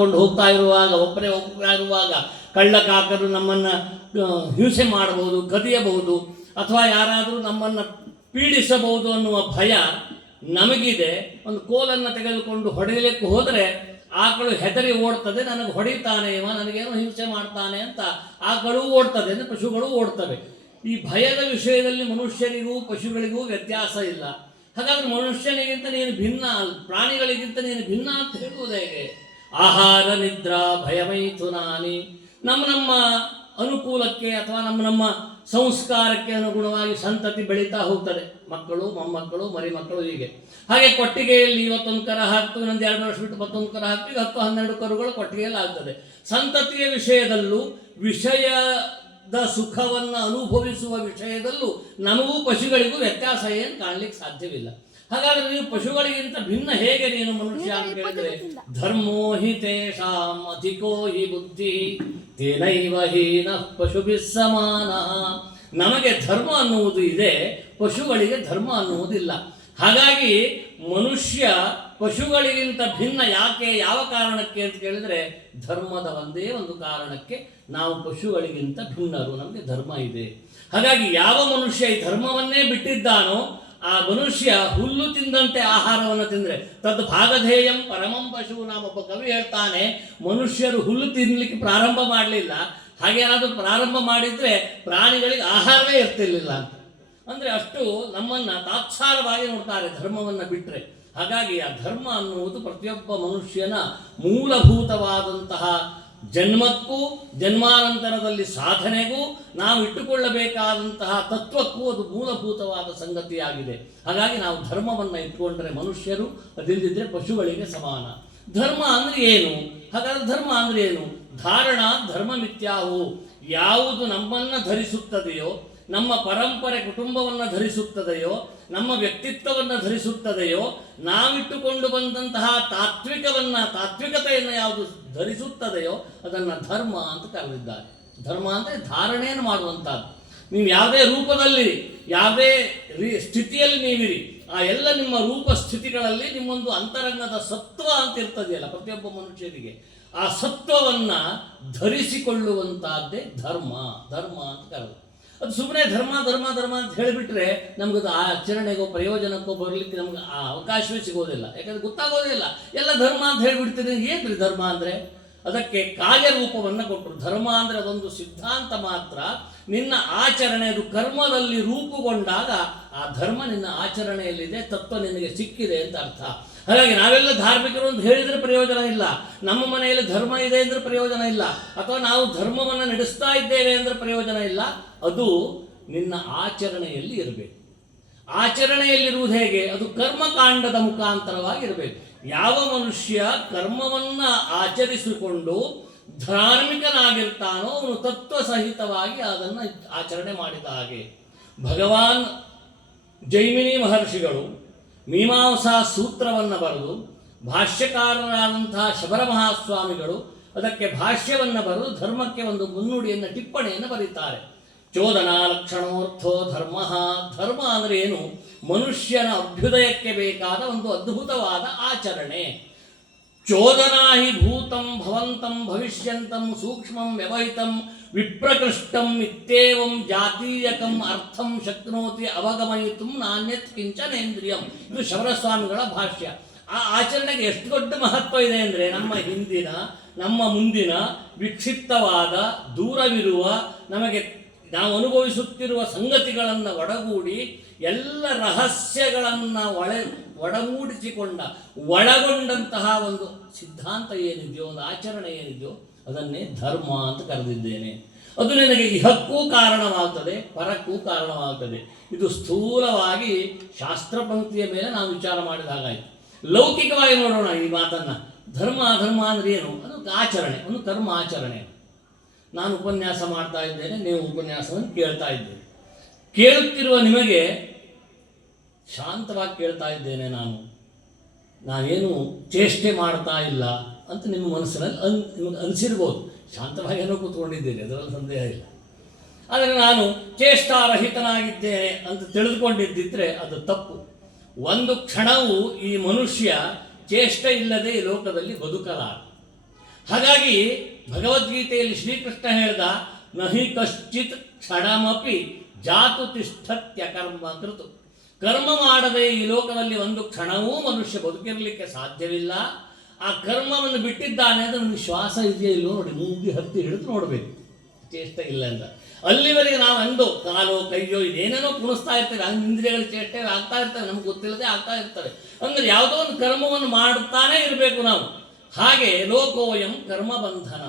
ಕೊಂಡು ಹೋಗ್ತಾ ಇರುವಾಗ ಒಬ್ಬರೇ ಇರುವಾಗ ಕಳ್ಳಕಾಕರು ನಮ್ಮನ್ನು ಹಿಂಸೆ ಮಾಡಬಹುದು, ಕದಿಯಬಹುದು, ಅಥವಾ ಯಾರಾದರೂ ನಮ್ಮನ್ನು ಪೀಡಿಸಬಹುದು ಅನ್ನುವ ಭಯ ನಮಗಿದೆ. ಒಂದು ಕೋಲನ್ನು ತೆಗೆದುಕೊಂಡು ಹೊಡೆಯಲಿಕ್ಕೆ ಹೋದರೆ ಆಕಳು ಹೆದರಿ ಓಡ್ತದೆ, ನನಗೆ ಹೊಡಿತಾನೆ ಇವ, ನನಗೇನೋ ಹಿಂಸೆ ಮಾಡ್ತಾನೆ ಅಂತ ಆಕಳು ಓಡ್ತದೆ, ಅಂದರೆ ಪಶುಗಳು ಓಡ್ತವೆ. ಈ ಭಯದ ವಿಷಯದಲ್ಲಿ ಮನುಷ್ಯರಿಗೂ ಪಶುಗಳಿಗೂ ವ್ಯತ್ಯಾಸ ಇಲ್ಲ. ಹಾಗಾದ್ರೆ ಮನುಷ್ಯನಿಗಿಂತ ನೀನು ಭಿನ್ನ, ಪ್ರಾಣಿಗಳಿಗಿಂತ ನೀನು ಭಿನ್ನ ಅಂತ ಹೇಳುವುದು ಹೇಗೆ? ಆಹಾರ ನಿದ್ರಾ ಭಯಮೈಥುನಾನಿ. ನಮ್ಮ ಅನುಕೂಲಕ್ಕೆ ಅಥವಾ ನಮ್ಮ ಸಂಸ್ಕಾರಕ್ಕೆ ಅನುಗುಣವಾಗಿ ಸಂತತಿ ಬೆಳೀತಾ ಹೋಗ್ತದೆ. ಮಕ್ಕಳು, ಮೊಮ್ಮಕ್ಕಳು, ಮರಿಮಕ್ಕಳು, ಹೀಗೆ. ಹಾಗೆ ಕೊಟ್ಟಿಗೆಯಲ್ಲಿ ಇವತ್ತೊಂದು ಕರ ಹಾಕ್ತು, ಇನ್ನೊಂದು 2 ವರ್ಷ ಬಿಟ್ಟು ಮತ್ತೊಂದು ಕರ ಹಾಕ್ತೀವಿ, 10-12 ಕರುಗಳು ಕೊಟ್ಟಿಗೆಯಲ್ಲಿ ಆಗ್ತದೆ. ಸಂತತಿಯ ವಿಷಯದಲ್ಲೂ, ವಿಷಯದ ಸುಖವನ್ನು ಅನುಭವಿಸುವ ವಿಷಯದಲ್ಲೂ ನಮಗೂ ಪಶುಗಳಿಗೂ ವ್ಯತ್ಯಾಸ ಏನು ಕಾಣಲಿಕ್ಕೆ ಸಾಧ್ಯವಿಲ್ಲ. ಹಾಗಾದ್ರೆ ನೀವು ಪಶುಗಳಿಗಿಂತ ಭಿನ್ನ ಹೇಗೆ ನೀನು ಮನುಷ್ಯ ಅಂತ ಕೇಳಿದ್ರೆ, ಧರ್ಮೋ ಹಿ ತೇಷಾಂ ಅಧಿಕೋ ಹಿ ಬುದ್ಧಿ ತೇನೈವ ಹೀನ ಪಶುಭಿಃ ಸಮಾನಃ. ನಮಗೆ ಧರ್ಮ ಅನ್ನುವುದು ಇದೆ, ಪಶುಗಳಿಗೆ ಧರ್ಮ ಅನ್ನುವುದಿಲ್ಲ. ಹಾಗಾಗಿ ಮನುಷ್ಯ ಪಶುಗಳಿಗಿಂತ ಭಿನ್ನ ಯಾಕೆ, ಯಾವ ಕಾರಣಕ್ಕೆ ಅಂತ ಕೇಳಿದರೆ, ಧರ್ಮದ ಒಂದೇ ಒಂದು ಕಾರಣಕ್ಕೆ ನಾವು ಪಶುಗಳಿಗಿಂತ ಭಿನ್ನರು, ನಮಗೆ ಧರ್ಮ ಇದೆ. ಹಾಗಾಗಿ ಯಾವ ಮನುಷ್ಯ ಈ ಧರ್ಮವನ್ನೇ ಬಿಟ್ಟಿದ್ದಾನೋ ಆ ಮನುಷ್ಯ ಹುಲ್ಲು ತಿಂದಂತೆ ಆಹಾರವನ್ನು ತಿಂದರೆ ತದ್ ಭಾಗಧೇಯಂ ಪರಮಂ ಪಶು. ನಾವೊಬ್ಬ ಕವಿ ಹೇಳ್ತಾನೆ, ಮನುಷ್ಯರು ಹುಲ್ಲು ತಿನ್ನಲಿಕ್ಕೆ ಪ್ರಾರಂಭ ಮಾಡಲಿಲ್ಲ, ಹಾಗೇನಾದರೂ ಪ್ರಾರಂಭ ಮಾಡಿದರೆ ಪ್ರಾಣಿಗಳಿಗೆ ಆಹಾರವೇ ಇರ್ತಿರ್ಲಿಲ್ಲ ಅಂತ. ಅಂದರೆ ಅಷ್ಟು ನಮ್ಮನ್ನು ತಾತ್ಸಾರವಾಗಿ ನೋಡ್ತಾರೆ ಧರ್ಮವನ್ನು ಬಿಟ್ಟರೆ. ಹಾಗಾಗಿ ಆ ಧರ್ಮ ಅನ್ನುವುದು ಪ್ರತಿಯೊಬ್ಬ ಮನುಷ್ಯನ ಮೂಲಭೂತವಾದಂತಹ ಜನ್ಮಕ್ಕೂ ಜನ್ಮಾನಂತರದಲ್ಲಿ ಸಾಧನೆಗೂ ನಾವು ಇಟ್ಟುಕೊಳ್ಳಬೇಕಾದಂತಹ ತತ್ವಕ್ಕೂ ಅದು ಮೂಲಭೂತವಾದ ಸಂಗತಿಯಾಗಿದೆ. ಹಾಗಾಗಿ ನಾವು ಧರ್ಮವನ್ನು ಇಟ್ಕೊಂಡ್ರೆ ಮನುಷ್ಯರು, ಅದಿಲ್ಲದಿದ್ದರೆ ಪಶುಗಳಿಗೆ ಸಮಾನ. ಧರ್ಮ ಅಂದರೆ ಏನು? ಹಾಗಾದ್ರೆ ಧರ್ಮ ಅಂದರೆ ಏನು? ಧಾರಣ ಧರ್ಮ ಮಿಥ್ಯಾಹು. ಯಾವುದು ನಮ್ಮನ್ನು ಧರಿಸುತ್ತದೆಯೋ, ನಮ್ಮ ಪರಂಪರೆ ಕುಟುಂಬವನ್ನು ಧರಿಸುತ್ತದೆಯೋ, ನಮ್ಮ ವ್ಯಕ್ತಿತ್ವವನ್ನು ಧರಿಸುತ್ತದೆಯೋ, ನಾವಿಟ್ಟುಕೊಂಡು ಬಂದಂತಹ ತಾತ್ವಿಕತೆಯನ್ನು ಯಾವುದು ಧರಿಸುತ್ತದೆಯೋ ಅದನ್ನು ಧರ್ಮ ಅಂತ ಕರೆದಿದ್ದಾರೆ. ಧರ್ಮ ಅಂದರೆ ಧಾರಣೆಯನ್ನು ಮಾಡುವಂಥದ್ದು. ನೀವು ಯಾವುದೇ ರೂಪದಲ್ಲಿ, ಯಾವುದೇ ಸ್ಥಿತಿಯಲ್ಲಿ ನೀವಿರಿ, ಆ ಎಲ್ಲ ನಿಮ್ಮ ರೂಪ ಸ್ಥಿತಿಗಳಲ್ಲಿ ನಿಮ್ಮೊಂದು ಅಂತರಂಗದ ಸತ್ವ ಅಂತ ಇರ್ತದೆಯಲ್ಲ ಪ್ರತಿಯೊಬ್ಬ ಮನುಷ್ಯನಿಗೆ, ಆ ಸತ್ವವನ್ನು ಧರಿಸಿಕೊಳ್ಳುವಂತಹದ್ದೇ ಧರ್ಮ. ಧರ್ಮ ಅಂತ ಕರೆದು ಅದು ಸುಮ್ಮನೆ ಧರ್ಮ ಧರ್ಮ ಧರ್ಮ ಅಂತ ಹೇಳಿಬಿಟ್ರೆ ನಮಗದು ಆ ಆಚರಣೆಗೋ ಪ್ರಯೋಜನಕ್ಕೋ ಬರಲಿಕ್ಕೆ ನಮ್ಗೆ ಆ ಅವಕಾಶವೇ ಸಿಗೋದಿಲ್ಲ. ಯಾಕಂದರೆ ಗೊತ್ತಾಗೋದಿಲ್ಲ. ಎಲ್ಲ ಧರ್ಮ ಅಂತ ಹೇಳಿಬಿಡ್ತೀರಿ, ಏನ್ರಿ ಧರ್ಮ ಅಂದರೆ? ಅದಕ್ಕೆ ಕಾರ್ಯರೂಪವನ್ನು ಕೊಟ್ಟರು. ಧರ್ಮ ಅಂದರೆ ಅದೊಂದು ಸಿದ್ಧಾಂತ ಮಾತ್ರ. ನಿನ್ನ ಆಚರಣೆ ಅದು ಕರ್ಮದಲ್ಲಿ ರೂಪುಗೊಂಡಾಗ ಆ ಧರ್ಮ ನಿನ್ನ ಆಚರಣೆಯಲ್ಲಿದೆ, ತತ್ವ ನಿನಗೆ ಸಿಕ್ಕಿದೆ ಅಂತ ಅರ್ಥ. ಹಾಗಾಗಿ ನಾವೆಲ್ಲ ಧಾರ್ಮಿಕರು ಅಂತ ಹೇಳಿದರೆ ಪ್ರಯೋಜನ ಇಲ್ಲ, ನಮ್ಮ ಮನೆಯಲ್ಲಿ ಧರ್ಮ ಇದೆ ಅಂದರೆ ಪ್ರಯೋಜನ ಇಲ್ಲ, ಅಥವಾ ನಾವು ಧರ್ಮವನ್ನು ನಡೆಸ್ತಾ ಇದ್ದೇವೆ ಅಂದರೆ ಪ್ರಯೋಜನ ಇಲ್ಲ. ಅದು ನಿನ್ನ ಆಚರಣೆಯಲ್ಲಿ ಇರಬೇಕು. ಆಚರಣೆಯಲ್ಲಿರುವುದು ಹೇಗೆ? ಅದು ಕರ್ಮಕಾಂಡದ ಮುಖಾಂತರವಾಗಿರಬೇಕು. ಯಾವ ಮನುಷ್ಯ ಕರ್ಮವನ್ನು ಆಚರಿಸಿಕೊಂಡು ಧಾರ್ಮಿಕನಾಗಿರ್ತಾನೋ ಅವನು ತತ್ವ ಸಹಿತವಾಗಿ ಅದನ್ನು ಆಚರಣೆ ಮಾಡಿದ ಹಾಗೆ. ಭಗವಾನ್ ಜೈಮಿನಿ ಮಹರ್ಷಿಗಳು ಮೀಮಾಂಸಾ ಸೂತ್ರವನ್ನು ಬರೆದು, ಭಾಷ್ಯಕಾರರಾದಂತಹ ಶಬರ ಮಹಾಸ್ವಾಮಿಗಳು ಅದಕ್ಕೆ ಭಾಷ್ಯವನ್ನು ಬರೆದು ಧರ್ಮಕ್ಕೆ ಒಂದು ಮುನ್ನುಡಿಯನ್ನು, ಟಿಪ್ಪಣಿಯನ್ನು ಬರೀತಾರೆ. ಚೋದನಾ ಲಕ್ಷಣೋರ್ಥೋ ಧರ್ಮ. ಧರ್ಮ ಅಂದರೆ ಏನು? ಮನುಷ್ಯನ ಅಭ್ಯುದಯಕ್ಕೆ ಬೇಕಾದ ಒಂದು ಅದ್ಭುತವಾದ ಆಚರಣೆ. ಚೋದನಾ ಹಿ ಭೂತಂ ಭವಂತಂ ಭವಿಷ್ಯಂತಂ ಸೂಕ್ಷ್ಮಂ ವ್ಯವಹಿತಂ ವಿಪ್ರಕೃಷ್ಟಂ ಇತ್ಯೇವಂ ಜಾತೀಯಕಂ ಅರ್ಥಂ ಶಕ್ನೋತಿ ಅವಗಮಯಿತು ನಾಣ್ಯತ್ ಕಿಂಚನೇಂದ್ರಿಯಂ. ಇದು ಶಬರಸ್ವಾಮಿಗಳ ಭಾಷ್ಯ. ಆ ಆಚರಣೆಗೆ ಎಷ್ಟು ದೊಡ್ಡ ಮಹತ್ವ ಇದೆ ಅಂದರೆ, ನಮ್ಮ ಹಿಂದಿನ, ನಮ್ಮ ಮುಂದಿನ ವಿಕ್ಷಿಪ್ತವಾದ, ದೂರವಿರುವ, ನಮಗೆ ನಾವು ಅನುಭವಿಸುತ್ತಿರುವ ಸಂಗತಿಗಳನ್ನು ಒಡಗೂಡಿ ಎಲ್ಲ ರಹಸ್ಯಗಳನ್ನು ಒಳಗೊಂಡಂತಹ ಒಂದು ಸಿದ್ಧಾಂತ ಏನಿದೆಯೋ, ಒಂದು ಆಚರಣೆ ಏನಿದೆಯೋ ಅದನ್ನೇ ಧರ್ಮ ಅಂತ ಕರೆದಿದ್ದೇನೆ. ಅದು ನಿನಗೆ ಇಹಕ್ಕೂ ಕಾರಣವಾಗ್ತದೆ, ಪರಕ್ಕೂ ಕಾರಣವಾಗ್ತದೆ. ಇದು ಸ್ಥೂಲವಾಗಿ ಶಾಸ್ತ್ರ ಪಂಕ್ತಿಯ ಮೇಲೆ ನಾವು ವಿಚಾರ ಮಾಡಿದ ಹಾಗಾಯಿತು. ಲೌಕಿಕವಾಗಿ ನೋಡೋಣ ಈ ಮಾತನ್ನು. ಧರ್ಮ ಅಂದರೆ ಏನು? ಅದು ಆಚರಣೆ, ಒಂದು ಕರ್ಮ ಆಚರಣೆ. ನಾನು ಉಪನ್ಯಾಸ ಮಾಡ್ತಾ ಇದ್ದೇನೆ, ನೀವು ಉಪನ್ಯಾಸವನ್ನು ಕೇಳ್ತಾ ಇದ್ದೇನೆ. ಕೇಳುತ್ತಿರುವ ನಿಮಗೆ ಶಾಂತವಾಗಿ ಕೇಳ್ತಾ ಇದ್ದೇನೆ, ನಾನೇನು ಚೇಷ್ಟೆ ಮಾಡ್ತಾ ಇಲ್ಲ ಅಂತ ನಿಮ್ಮ ಮನಸ್ಸಿನಲ್ಲಿ ನಿಮಗೆ ಅನಿಸಿರ್ಬೋದು. ಶಾಂತವಾಗಿ ಏನೋ ಕೂತ್ಕೊಂಡಿದ್ದೇನೆ, ಅದರಲ್ಲಿ ಸಂದೇಹ ಇಲ್ಲ. ಆದರೆ ನಾನು ಚೇಷ್ಟಾರಹಿತನಾಗಿದ್ದೇನೆ ಅಂತ ತಿಳಿದುಕೊಂಡಿದ್ದಿದ್ರೆ ಅದು ತಪ್ಪು. ಒಂದು ಕ್ಷಣವೂ ಈ ಮನುಷ್ಯ ಚೇಷ್ಟೆ ಇಲ್ಲದೆ ಈ ಲೋಕದಲ್ಲಿ ಬದುಕಲಾರ. ಹಾಗಾಗಿ ಭಗವದ್ಗೀತೆಯಲ್ಲಿ ಶ್ರೀಕೃಷ್ಣ ಹೇಳ್ದ, ನಹಿ ಕಶ್ಚಿತ್ ಕ್ಷಣಮಪಿ ಜಾತು ತಿಷ್ಠತ್ಯ ಕರ್ಮ ಕೃತು. ಕರ್ಮ ಮಾಡದೆ ಈ ಲೋಕದಲ್ಲಿ ಒಂದು ಕ್ಷಣವೂ ಮನುಷ್ಯ ಬದುಕಿರಲಿಕ್ಕೆ ಸಾಧ್ಯವಿಲ್ಲ. ಆ ಕರ್ಮವನ್ನು ಬಿಟ್ಟಿದ್ದಾನೆ ಅಂದರೆ ನಮಗೆ ಶ್ವಾಸ ಇದೆಯೋ ಇಲ್ಲೋ ನೋಡಿ, ಮೂಗಿ ಹತ್ತಿ ಹಿಡಿದು ನೋಡಬೇಕು, ಚೇಷ್ಟೆ ಇಲ್ಲ ಅಂತ. ಅಲ್ಲಿವರೆಗೆ ನಾವು ಅಂದು ಕಾಲೋ ಕೈಯೋ ಇದೇನೇನೋ ಕುಣಿಸ್ತಾ ಇರ್ತೇವೆ, ಹಂಗೆ ಇಂದ್ರಿಯಗಳ ಚೇಷ್ಟೆ ಆಗ್ತಾ ಇರ್ತವೆ, ನಮ್ಗೆ ಗೊತ್ತಿಲ್ಲದೆ ಆಗ್ತಾ ಇರ್ತವೆ. ಅಂದರೆ ಯಾವುದೋ ಒಂದು ಕರ್ಮವನ್ನು ಮಾಡುತ್ತಾನೇ ಇರಬೇಕು ನಾವು. ಹಾಗೆ ಲೋಕೋಯಂ ಕರ್ಮಬಂಧನ,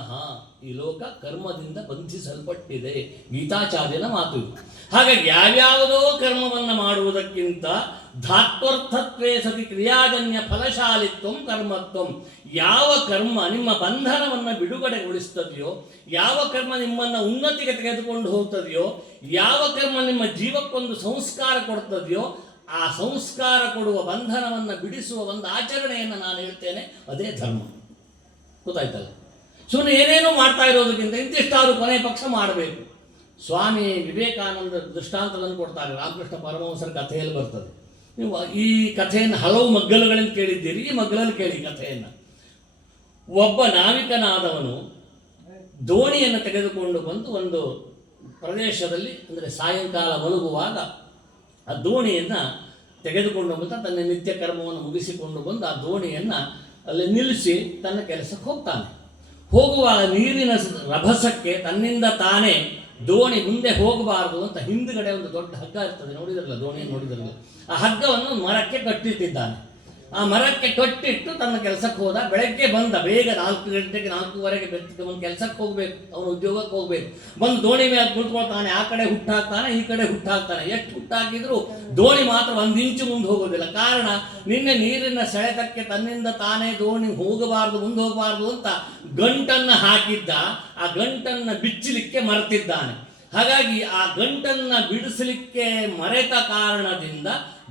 ಈ ಲೋಕ ಕರ್ಮದಿಂದ ಬಂಧಿಸಲ್ಪಟ್ಟಿದೆ, ಗೀತಾಚಾರ್ಯನ ಮಾತು ಇದು. ಹಾಗಾಗಿ ಯಾವ್ಯಾವುದೋ ಕರ್ಮವನ್ನು ಮಾಡುವುದಕ್ಕಿಂತ ಧಾತ್ವರ್ಥತ್ವೇ ಸತಿ ಕ್ರಿಯಾಜನ್ಯ ಫಲಶಾಲಿತ್ವಂ ಕರ್ಮತ್ವಂ. ಯಾವ ಕರ್ಮ ನಿಮ್ಮ ಬಂಧನವನ್ನು ಬಿಡುಗಡೆಗೊಳಿಸ್ತದೆಯೋ, ಯಾವ ಕರ್ಮ ನಿಮ್ಮನ್ನು ಉನ್ನತಿಗೆ ತೆಗೆದುಕೊಂಡು ಹೋಗ್ತದೆಯೋ, ಯಾವ ಕರ್ಮ ನಿಮ್ಮ ಜೀವಕ್ಕೊಂದು ಸಂಸ್ಕಾರ ಕೊಡ್ತದೆಯೋ, ಆ ಸಂಸ್ಕಾರ ಕೊಡುವ ಬಂಧನವನ್ನು ಬಿಡಿಸುವ ಒಂದು ಆಚರಣೆಯನ್ನು ನಾನು ಹೇಳ್ತೇನೆ, ಅದೇ ಧರ್ಮ. ಗೊತ್ತಾಯ್ತಲ್ಲ? ಸುಮ್ಮನೆ ಏನೇನೋ ಮಾಡ್ತಾ ಇರೋದಕ್ಕಿಂತ ಇಂತಿಷ್ಟಾದರೂ ಕೊನೆ ಪಕ್ಷ ಮಾಡಬೇಕು. ಸ್ವಾಮಿ ವಿವೇಕಾನಂದ ದೃಷ್ಟಾಂತವನ್ನು ಕೊಡ್ತಾರೆ, ರಾಮಕೃಷ್ಣ ಪರಮಹಂಸರ ಕಥೆಯಲ್ಲಿ ಬರ್ತದೆ. ನೀವು ಈ ಕಥೆಯನ್ನು ಹಲವು ಮಗ್ಗಲುಗಳನ್ನು ಕೇಳಿದ್ದೀರಿ, ಈ ಮಗ್ಗಲಲ್ಲಿ ಕೇಳಿ ಕಥೆಯನ್ನು. ಒಬ್ಬ ನಾವಿಕನಾದವನು ದೋಣಿಯನ್ನು ತೆಗೆದುಕೊಂಡು ಬಂದು ಒಂದು ಪ್ರದೇಶದಲ್ಲಿ, ಅಂದರೆ ಸಾಯಂಕಾಲ ಮಲಗುವಾಗ ಆ ದೋಣಿಯನ್ನು ತೆಗೆದುಕೊಂಡು ಬಂದು ತನ್ನ ನಿತ್ಯ ಕರ್ಮವನ್ನು ಮುಗಿಸಿಕೊಂಡು ಬಂದು ಆ ದೋಣಿಯನ್ನು ಅಲ್ಲಿ ನಿಲ್ಲಿಸಿ ತನ್ನ ಕೆಲಸಕ್ಕೆ ಹೋಗ್ತಾನೆ. ಹೋಗುವಾಗ ನೀರಿನ ರಭಸಕ್ಕೆ ತನ್ನಿಂದ ತಾನೇ ದೋಣಿ ಮುಂದೆ ಹೋಗಬಾರದು ಅಂತ ಹಿಂದುಗಡೆ ಒಂದು ದೊಡ್ಡ ಹಗ್ಗ ಇರ್ತದೆ, ನೋಡಿದ್ರಲ್ಲ, ದೋಣಿಯನ್ನು ನೋಡಿದ್ರಲ್ಲ, ಆ ಹಗ್ಗವನ್ನು ಮರಕ್ಕೆ ಕಟ್ಟಿಟ್ಟಿದ್ದಾನೆ. ಆ ಮರಕ್ಕೆ ಕಟ್ಟಿಟ್ಟು ತನ್ನ ಕೆಲಸಕ್ಕೆ ಹೋದ. ಬೆಳಗ್ಗೆ ಬಂದ, ಬೇಗ 4 ಗಂಟೆಗೆ 4:15ಗೆ ಬಂದು ಕೆಲಸಕ್ಕೆ ಹೋಗಬೇಕು, ಅವನು ಉದ್ಯೋಗಕ್ಕೆ ಹೋಗಬೇಕು. ಬಂದು ದೋಣಿ ಮೇಲೆ ಕುಳಿತುಕೊಳ್ತಾನೆ, ಆ ಕಡೆ ಹುಟ್ಟಾಕ್ತಾನೆ, ಈ ಕಡೆ ಹುಟ್ಟಾಕ್ತಾನೆ. ಎಷ್ಟು ಹುಟ್ಟಾಕಿದ್ರು ದೋಣಿ ಮಾತ್ರ 1 ಇಂಚು ಮುಂದೆ ಹೋಗೋದಿಲ್ಲ. ಕಾರಣ, ನಿನ್ನೆ ನೀರಿನ ಸೆಳೆತಕ್ಕೆ ತನ್ನಿಂದ ತಾನೇ ದೋಣಿ ಹೋಗಬಾರ್ದು, ಮುಂದೆ ಹೋಗಬಾರ್ದು ಅಂತ ಗಂಟನ್ನು ಹಾಕಿದ್ದ. ಆ ಗಂಟನ್ನು ಬಿಚ್ಚಲಿಕ್ಕೆ ಮರೆತಿದ್ದಾನೆ. ಹಾಗಾಗಿ ಆ ಗಂಟನ್ನು ಬಿಡಿಸಲಿಕ್ಕೆ ಮರೆತ ಕಾರಣದಿಂದ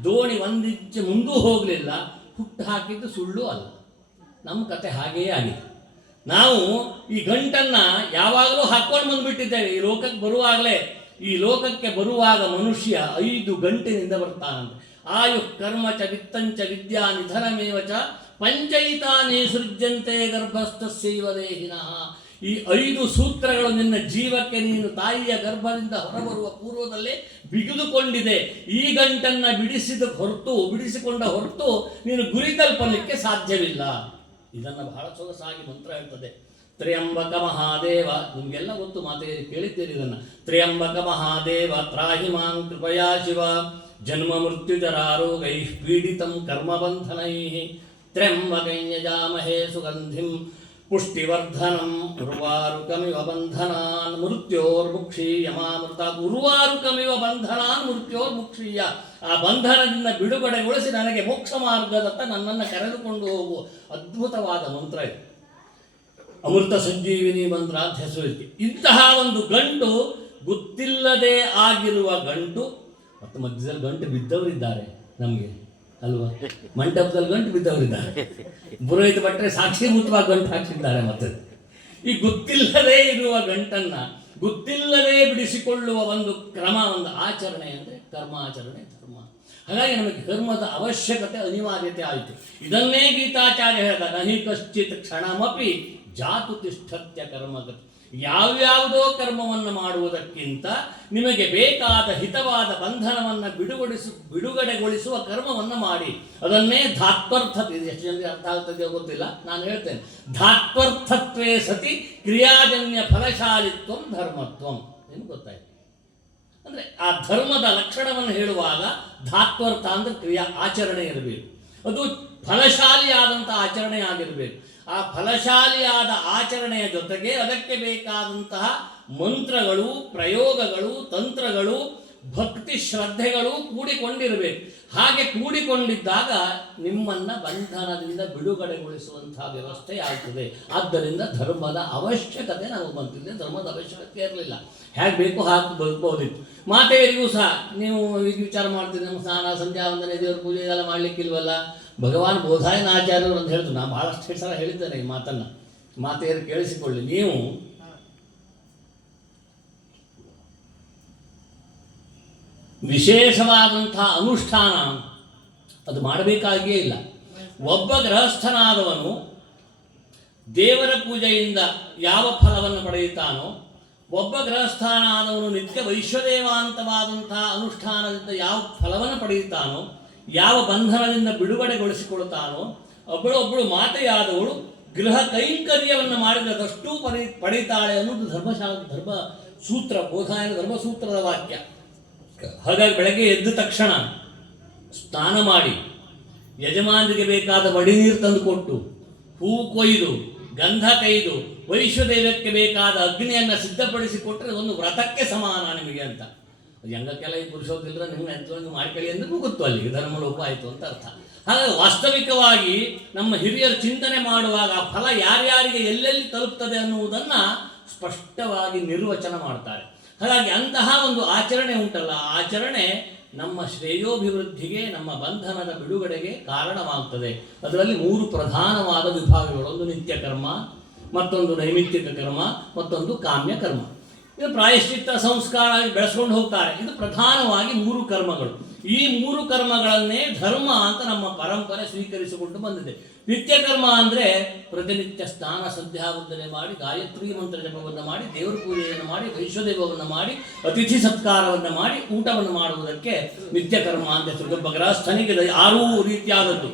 ದೋಣಿ 1 ಇಂಚು ಮುಂದೂ ಹೋಗಲಿಲ್ಲ. ಹುಟ್ಟು ಹಾಕಿದ್ದು ಸುಳ್ಳು ಅಲ್ಲ, ನಮ್ಮ ಕತೆ ಹಾಗೆಯೇ ಆಗಿದೆ. ನಾವು ಈ ಗಂಟನ್ನು ಯಾವಾಗಲೂ ಹಾಕ್ಕೊಂಡು ಬಂದುಬಿಟ್ಟಿದ್ದೇವೆ. ಈ ಲೋಕಕ್ಕೆ ಬರುವಾಗ ಮನುಷ್ಯ 5 ಗಂಟೆನಿಂದ ಬರ್ತಾನಂತೆ. ಆಯು ಕರ್ಮ ಚ ವಿತ್ತಂಚ ವಿದ್ಯಾ ನಿಧನಮೇವ ಚ ಪಂಚೈತಾನೇ ಸೃಜ್ಯಂತೆ ಗರ್ಭಸ್ಥಸ್ಯೈವ ದೇಹಿನಃ. ಈ 5 ಸೂತ್ರಗಳು ನಿನ್ನ ಜೀವಕ್ಕೆ ನೀನು ತಾಯಿಯ ಗರ್ಭದಿಂದ ಹೊರಬರುವ ಪೂರ್ವದಲ್ಲೇ ಬಿಗಿದುಕೊಂಡಿದೆ. ಈ ಗಂಟನ್ನು ಬಿಡಿಸಿಕೊಂಡ ಹೊರತು ನೀನು ಗುರಿ ತಲುಪಲಿಕ್ಕೆ ಸಾಧ್ಯವಿಲ್ಲ. ಇದನ್ನು ಬಹಳ ಸೊಗಸಾಗಿ ಮಂತ್ರ ಹೇಳ್ತದೆ. ತ್ರ್ಯಂಬಕ ಮಹಾದೇವ, ನಿಮಗೆಲ್ಲ ಗೊತ್ತು, ಮಾತೆ ಕೇಳಿದ್ದೀರಿ ಇದನ್ನು. ತ್ರ್ಯಂಬಕ ಮಹಾದೇವ ತ್ರಾಹಿ ಮಾಂ ಕೃಪಯಾ ಶಿವ, ಜನ್ಮ ಮೃತ್ಯುಜರಾರೋಗೈ ಪೀಡಿತಂ ಕರ್ಮಬಂಧನೈಃ. ತ್ರ್ಯಂಬಕಂ ಯಜಾಮಹೇ ಸುಗಂಧಿಂ ಪುಷ್ಟಿವರ್ಧನಂ ಉರ್ವಾರುಕಮಿವ ಬಂಧನಾನ್ ಮೃತ್ಯೋರ್ಮುಕ್ಷೀಯಮಾಮೃತ. ಉರ್ವಾರುಕಮಿವ ಬಂಧನಾನ್ ಮೃತ್ಯೋರ್ಮುಕ್ಷೀಯ. ಆ ಬಂಧನದಿಂದ ಬಿಡುಗಡೆಗೊಳಿಸಿ ನನಗೆ ಮೋಕ್ಷ ಮಾರ್ಗದತ್ತ ನನ್ನನ್ನು ಕರೆದುಕೊಂಡು ಹೋಗುವ ಅದ್ಭುತವಾದ ಮಂತ್ರ ಇದು. ಅಮೃತ ಸಂಜೀವಿನಿ ಮಂತ್ರ ಅಂತ ಹೆಸರು ಇದಕ್ಕೆ. ಇಂತಹ ಒಂದು ಗಂಟು, ಗೊತ್ತಿಲ್ಲದೆ ಆಗಿರುವ ಗಂಟು, ಮತ್ತು ಮಧ್ಯದಲ್ಲಿ ಗಂಟು ಬಿದ್ದವರಿದ್ದಾರೆ ನಮಗೆ ಅಲ್ವಾ, ಮಂಟಪದಲ್ಲಿ ಗಂಟು ಬಿದ್ದವರಿದ್ದಾರೆ, ಪುರೋಹಿತ ಭಟ್ರೆ ಸಾಕ್ಷಿಭೂತವಾಗಿ ಗಂಟು ಹಾಕಿದ್ದಾರೆ. ಮತ್ತೆ ಈ ಗೊತ್ತಿಲ್ಲದೆ ಇರುವ ಗಂಟನ್ನು ಗೊತ್ತಿಲ್ಲದೆ ಬಿಡಿಸಿಕೊಳ್ಳುವ ಒಂದು ಕ್ರಮ, ಒಂದು ಆಚರಣೆ ಅಂದರೆ ಕರ್ಮಾಚರಣೆ, ಧರ್ಮ. ಹಾಗಾಗಿ ನಮಗೆ ಕರ್ಮದ ಅವಶ್ಯಕತೆ, ಅನಿವಾರ್ಯತೆ ಆಯಿತು. ಇದನ್ನೇ ಗೀತಾಚಾರ್ಯ ಹೇಳಿದ, ನಹಿ ಕಶ್ಚಿತ್ ಕ್ಷಣಮಪಿ ಜಾತು ತಿಷ್ಠತ್ಯ ಕರ್ಮಗತಿ. ಯಾವ್ಯಾವುದೋ ಕರ್ಮವನ್ನು ಮಾಡುವುದಕ್ಕಿಂತ ನಿಮಗೆ ಬೇಕಾದ ಹಿತವಾದ ಬಂಧನವನ್ನು ಬಿಡುಗಡೆಗೊಳಿಸುವ ಕರ್ಮವನ್ನು ಮಾಡಿ. ಅದನ್ನೇ ಧಾತ್ವರ್ಥತೆ, ಇದು ಎಷ್ಟು ಜನರಿಗೆ ಅರ್ಥ ಆಗ್ತದೆಯೋ ಗೊತ್ತಿಲ್ಲ, ನಾನು ಹೇಳ್ತೇನೆ. ಧಾತ್ವರ್ಥತ್ವೇ ಸತಿ ಕ್ರಿಯಾಜನ್ಯ ಫಲಶಾಲಿತ್ವಂ ಧರ್ಮತ್ವಂ. ಏನು ಗೊತ್ತಾಯ್ತು? ಅಂದರೆ ಆ ಧರ್ಮದ ಲಕ್ಷಣವನ್ನು ಹೇಳುವಾಗ ಧಾತ್ವರ್ಥ ಅಂದರೆ ಆಚರಣೆ ಇರಬೇಕು, ಅದು ಫಲಶಾಲಿಯಾದಂಥ ಆಚರಣೆ ಆಗಿರಬೇಕು. ಆ ಫಲಶಾಲಿಯಾದ ಆಚರಣೆಯ ಜೊತೆಗೆ ಅದಕ್ಕೆ ಬೇಕಾದಂತಹ ಮಂತ್ರಗಳು, ಪ್ರಯೋಗಗಳು, ತಂತ್ರಗಳು, ಭಕ್ತಿ ಶ್ರದ್ಧೆಗಳು ಕೂಡಿಕೊಂಡಿರಬೇಕು. ಹಾಗೆ ಕೂಡಿಕೊಂಡಿದ್ದಾಗ ನಿಮ್ಮನ್ನು ಬಂಧನದಿಂದ ಬಿಡುಗಡೆಗೊಳಿಸುವಂತಹ ವ್ಯವಸ್ಥೆ ಆಗ್ತದೆ. ಆದ್ದರಿಂದ ಧರ್ಮದ ಅವಶ್ಯಕತೆ ನಮಗೆ ಬಂತಿದೆ, ಧರ್ಮದ ಅವಶ್ಯಕತೆ ಇರಲಿಲ್ಲ. ಹೇಗೆ ಬೇಕು ಹಾಕಿ ಬದುಕಬಹುದಿತ್ತು. ಮಾತೆಯರಿಗೂ ಸಹ ನೀವು ಈಗ ವಿಚಾರ ಮಾಡ್ತೀರಿ, ನಮ್ಮ ಸ್ನಾನ ಸಂಧ್ಯಾ ವಂದನೆ ದೇವರ ಪೂಜೆ ಇದೆಲ್ಲ ಮಾಡಲಿಕ್ಕಿಲ್ವಲ್ಲ. ಭಗವಾನ್ ಬೋಧಾಯನ ಆಚಾರ್ಯರು ಅಂತ ಹೇಳ್ತು, ನಾನು ಭಾಳಷ್ಟು ಸಲ ಹೇಳಿದ್ದೇನೆ ಈ ಮಾತನ್ನು, ಮಾತೆಯರು ಕೇಳಿಸಿಕೊಳ್ಳಿ. ನೀವು ವಿಶೇಷವಾದಂತಹ ಅನುಷ್ಠಾನ ಅದು ಮಾಡಬೇಕಾಗಿಯೇ ಇಲ್ಲ. ಒಬ್ಬ ಗೃಹಸ್ಥನಾದವನು ದೇವರ ಪೂಜೆಯಿಂದ ಯಾವ ಫಲವನ್ನು ಪಡೆಯುತ್ತಾನೋ, ಒಬ್ಬ ಗೃಹಸ್ಥನಾದವನು ನಿತ್ಯ ವೈಶ್ವದೇವಾಂತವಾದಂತಹ ಅನುಷ್ಠಾನದಿಂದ ಯಾವ ಫಲವನ್ನು ಪಡೆಯುತ್ತಾನೋ, ಯಾವ ಬಂಧನದಿಂದ ಬಿಡುಗಡೆಗೊಳಿಸಿಕೊಳ್ಳುತ್ತಾನೋ, ಒಬ್ಬಳು ಮಾತೆಯಾದವಳು ಗೃಹ ಕೈಂಕರ್ಯವನ್ನು ಮಾಡಿದಷ್ಟು ಪಡೀತಾಳೆ ಅನ್ನೋದು ಧರ್ಮ ಸೂತ್ರ, ಬೋಧಾಯನ ಧರ್ಮಸೂತ್ರದ ವಾಕ್ಯ. ಹಾಗಾಗಿ ಬೆಳಗ್ಗೆ ಎದ್ದ ತಕ್ಷಣ ಸ್ನಾನ ಮಾಡಿ, ಯಜಮಾನರಿಗೆ ಬೇಕಾದ ಮಡಿ ನೀರು ತಂದು ಕೊಟ್ಟು, ಹೂ ಕೊಯ್ದು, ಗಂಧ ಕೈದು, ವೈಶ್ವದೇವಕ್ಕೆ ಬೇಕಾದ ಅಗ್ನಿಯನ್ನು ಸಿದ್ಧಪಡಿಸಿಕೊಟ್ರೆ ಒಂದು ವ್ರತಕ್ಕೆ ಸಮಾನ ನಿಮಗೆ ಅಂತ. ಹೆಂಗಕ್ಕೆಲ್ಲ ಈ ಪುರುಷೋದಿಲ್ಲರ ನಿಮ್ಗೆ ಎಂತ ಮಾಡ್ಕೊಳ್ಳಿ ಅಂದ್ರೆ ಗೊತ್ತು, ಅಲ್ಲಿಗೆ ಧರ್ಮಲೋಪ ಆಯಿತು ಅಂತ ಅರ್ಥ. ಹಾಗಾಗಿ ವಾಸ್ತವಿಕವಾಗಿ ನಮ್ಮ ಹಿರಿಯರು ಚಿಂತನೆ ಮಾಡುವಾಗ ಫಲ ಯಾರ್ಯಾರಿಗೆ ಎಲ್ಲೆಲ್ಲಿ ತಲುಪ್ತದೆ ಅನ್ನುವುದನ್ನು ಸ್ಪಷ್ಟವಾಗಿ ನಿರ್ವಚನ ಮಾಡ್ತಾರೆ. ಹಾಗಾಗಿ ಅಂತಹ ಒಂದು ಆಚರಣೆ ಉಂಟಲ್ಲ, ಆಚರಣೆ ನಮ್ಮ ಶ್ರೇಯೋಭಿವೃದ್ಧಿಗೆ, ನಮ್ಮ ಬಂಧನದ ಬಿಡುಗಡೆಗೆ ಕಾರಣವಾಗ್ತದೆ. ಅದರಲ್ಲಿ 3 ಪ್ರಧಾನವಾದ ವಿಭಾಗಗಳು: ಒಂದು ನಿತ್ಯ ಕರ್ಮ, ಮತ್ತೊಂದು ನೈಮಿತ್ತಿಕ ಕರ್ಮ, ಮತ್ತೊಂದು ಕಾಮ್ಯ ಕರ್ಮ. ಇದು ಪ್ರಾಯಶ್ಚಿತ್ತ ಸಂಸ್ಕಾರ ಬೆಳೆಸ್ಕೊಂಡು ಹೋಗ್ತಾರೆ. ಇದು ಪ್ರಧಾನವಾಗಿ 3 ಕರ್ಮಗಳು. ಈ 3 ಕರ್ಮಗಳನ್ನೇ ಧರ್ಮ ಅಂತ ನಮ್ಮ ಪರಂಪರೆ ಸ್ವೀಕರಿಸಿಕೊಂಡು ಬಂದಿದೆ. ನಿತ್ಯ ಕರ್ಮ ಅಂದರೆ ಪ್ರತಿನಿತ್ಯ ಸ್ನಾನ ಸಂಧ್ಯಾವಂದನೆ ಮಾಡಿ, ಗಾಯತ್ರಿ ಮಂತ್ರ ಜಪವನ್ನು ಮಾಡಿ, ದೇವರ ಪೂಜೆಯನ್ನು ಮಾಡಿ, ವೈಶ್ವದೇವವನ್ನು ಮಾಡಿ, ಅತಿಥಿ ಸತ್ಕಾರವನ್ನು ಮಾಡಿ, ಊಟವನ್ನು ಮಾಡುವುದಕ್ಕೆ ನಿತ್ಯ ಕರ್ಮ ಅಂತ ಹೆಸರು. ಒಬ್ಬ ಗೃಹಸ್ಥನಿಗೆ 6 ರೀತಿಯಾದದ್ದು: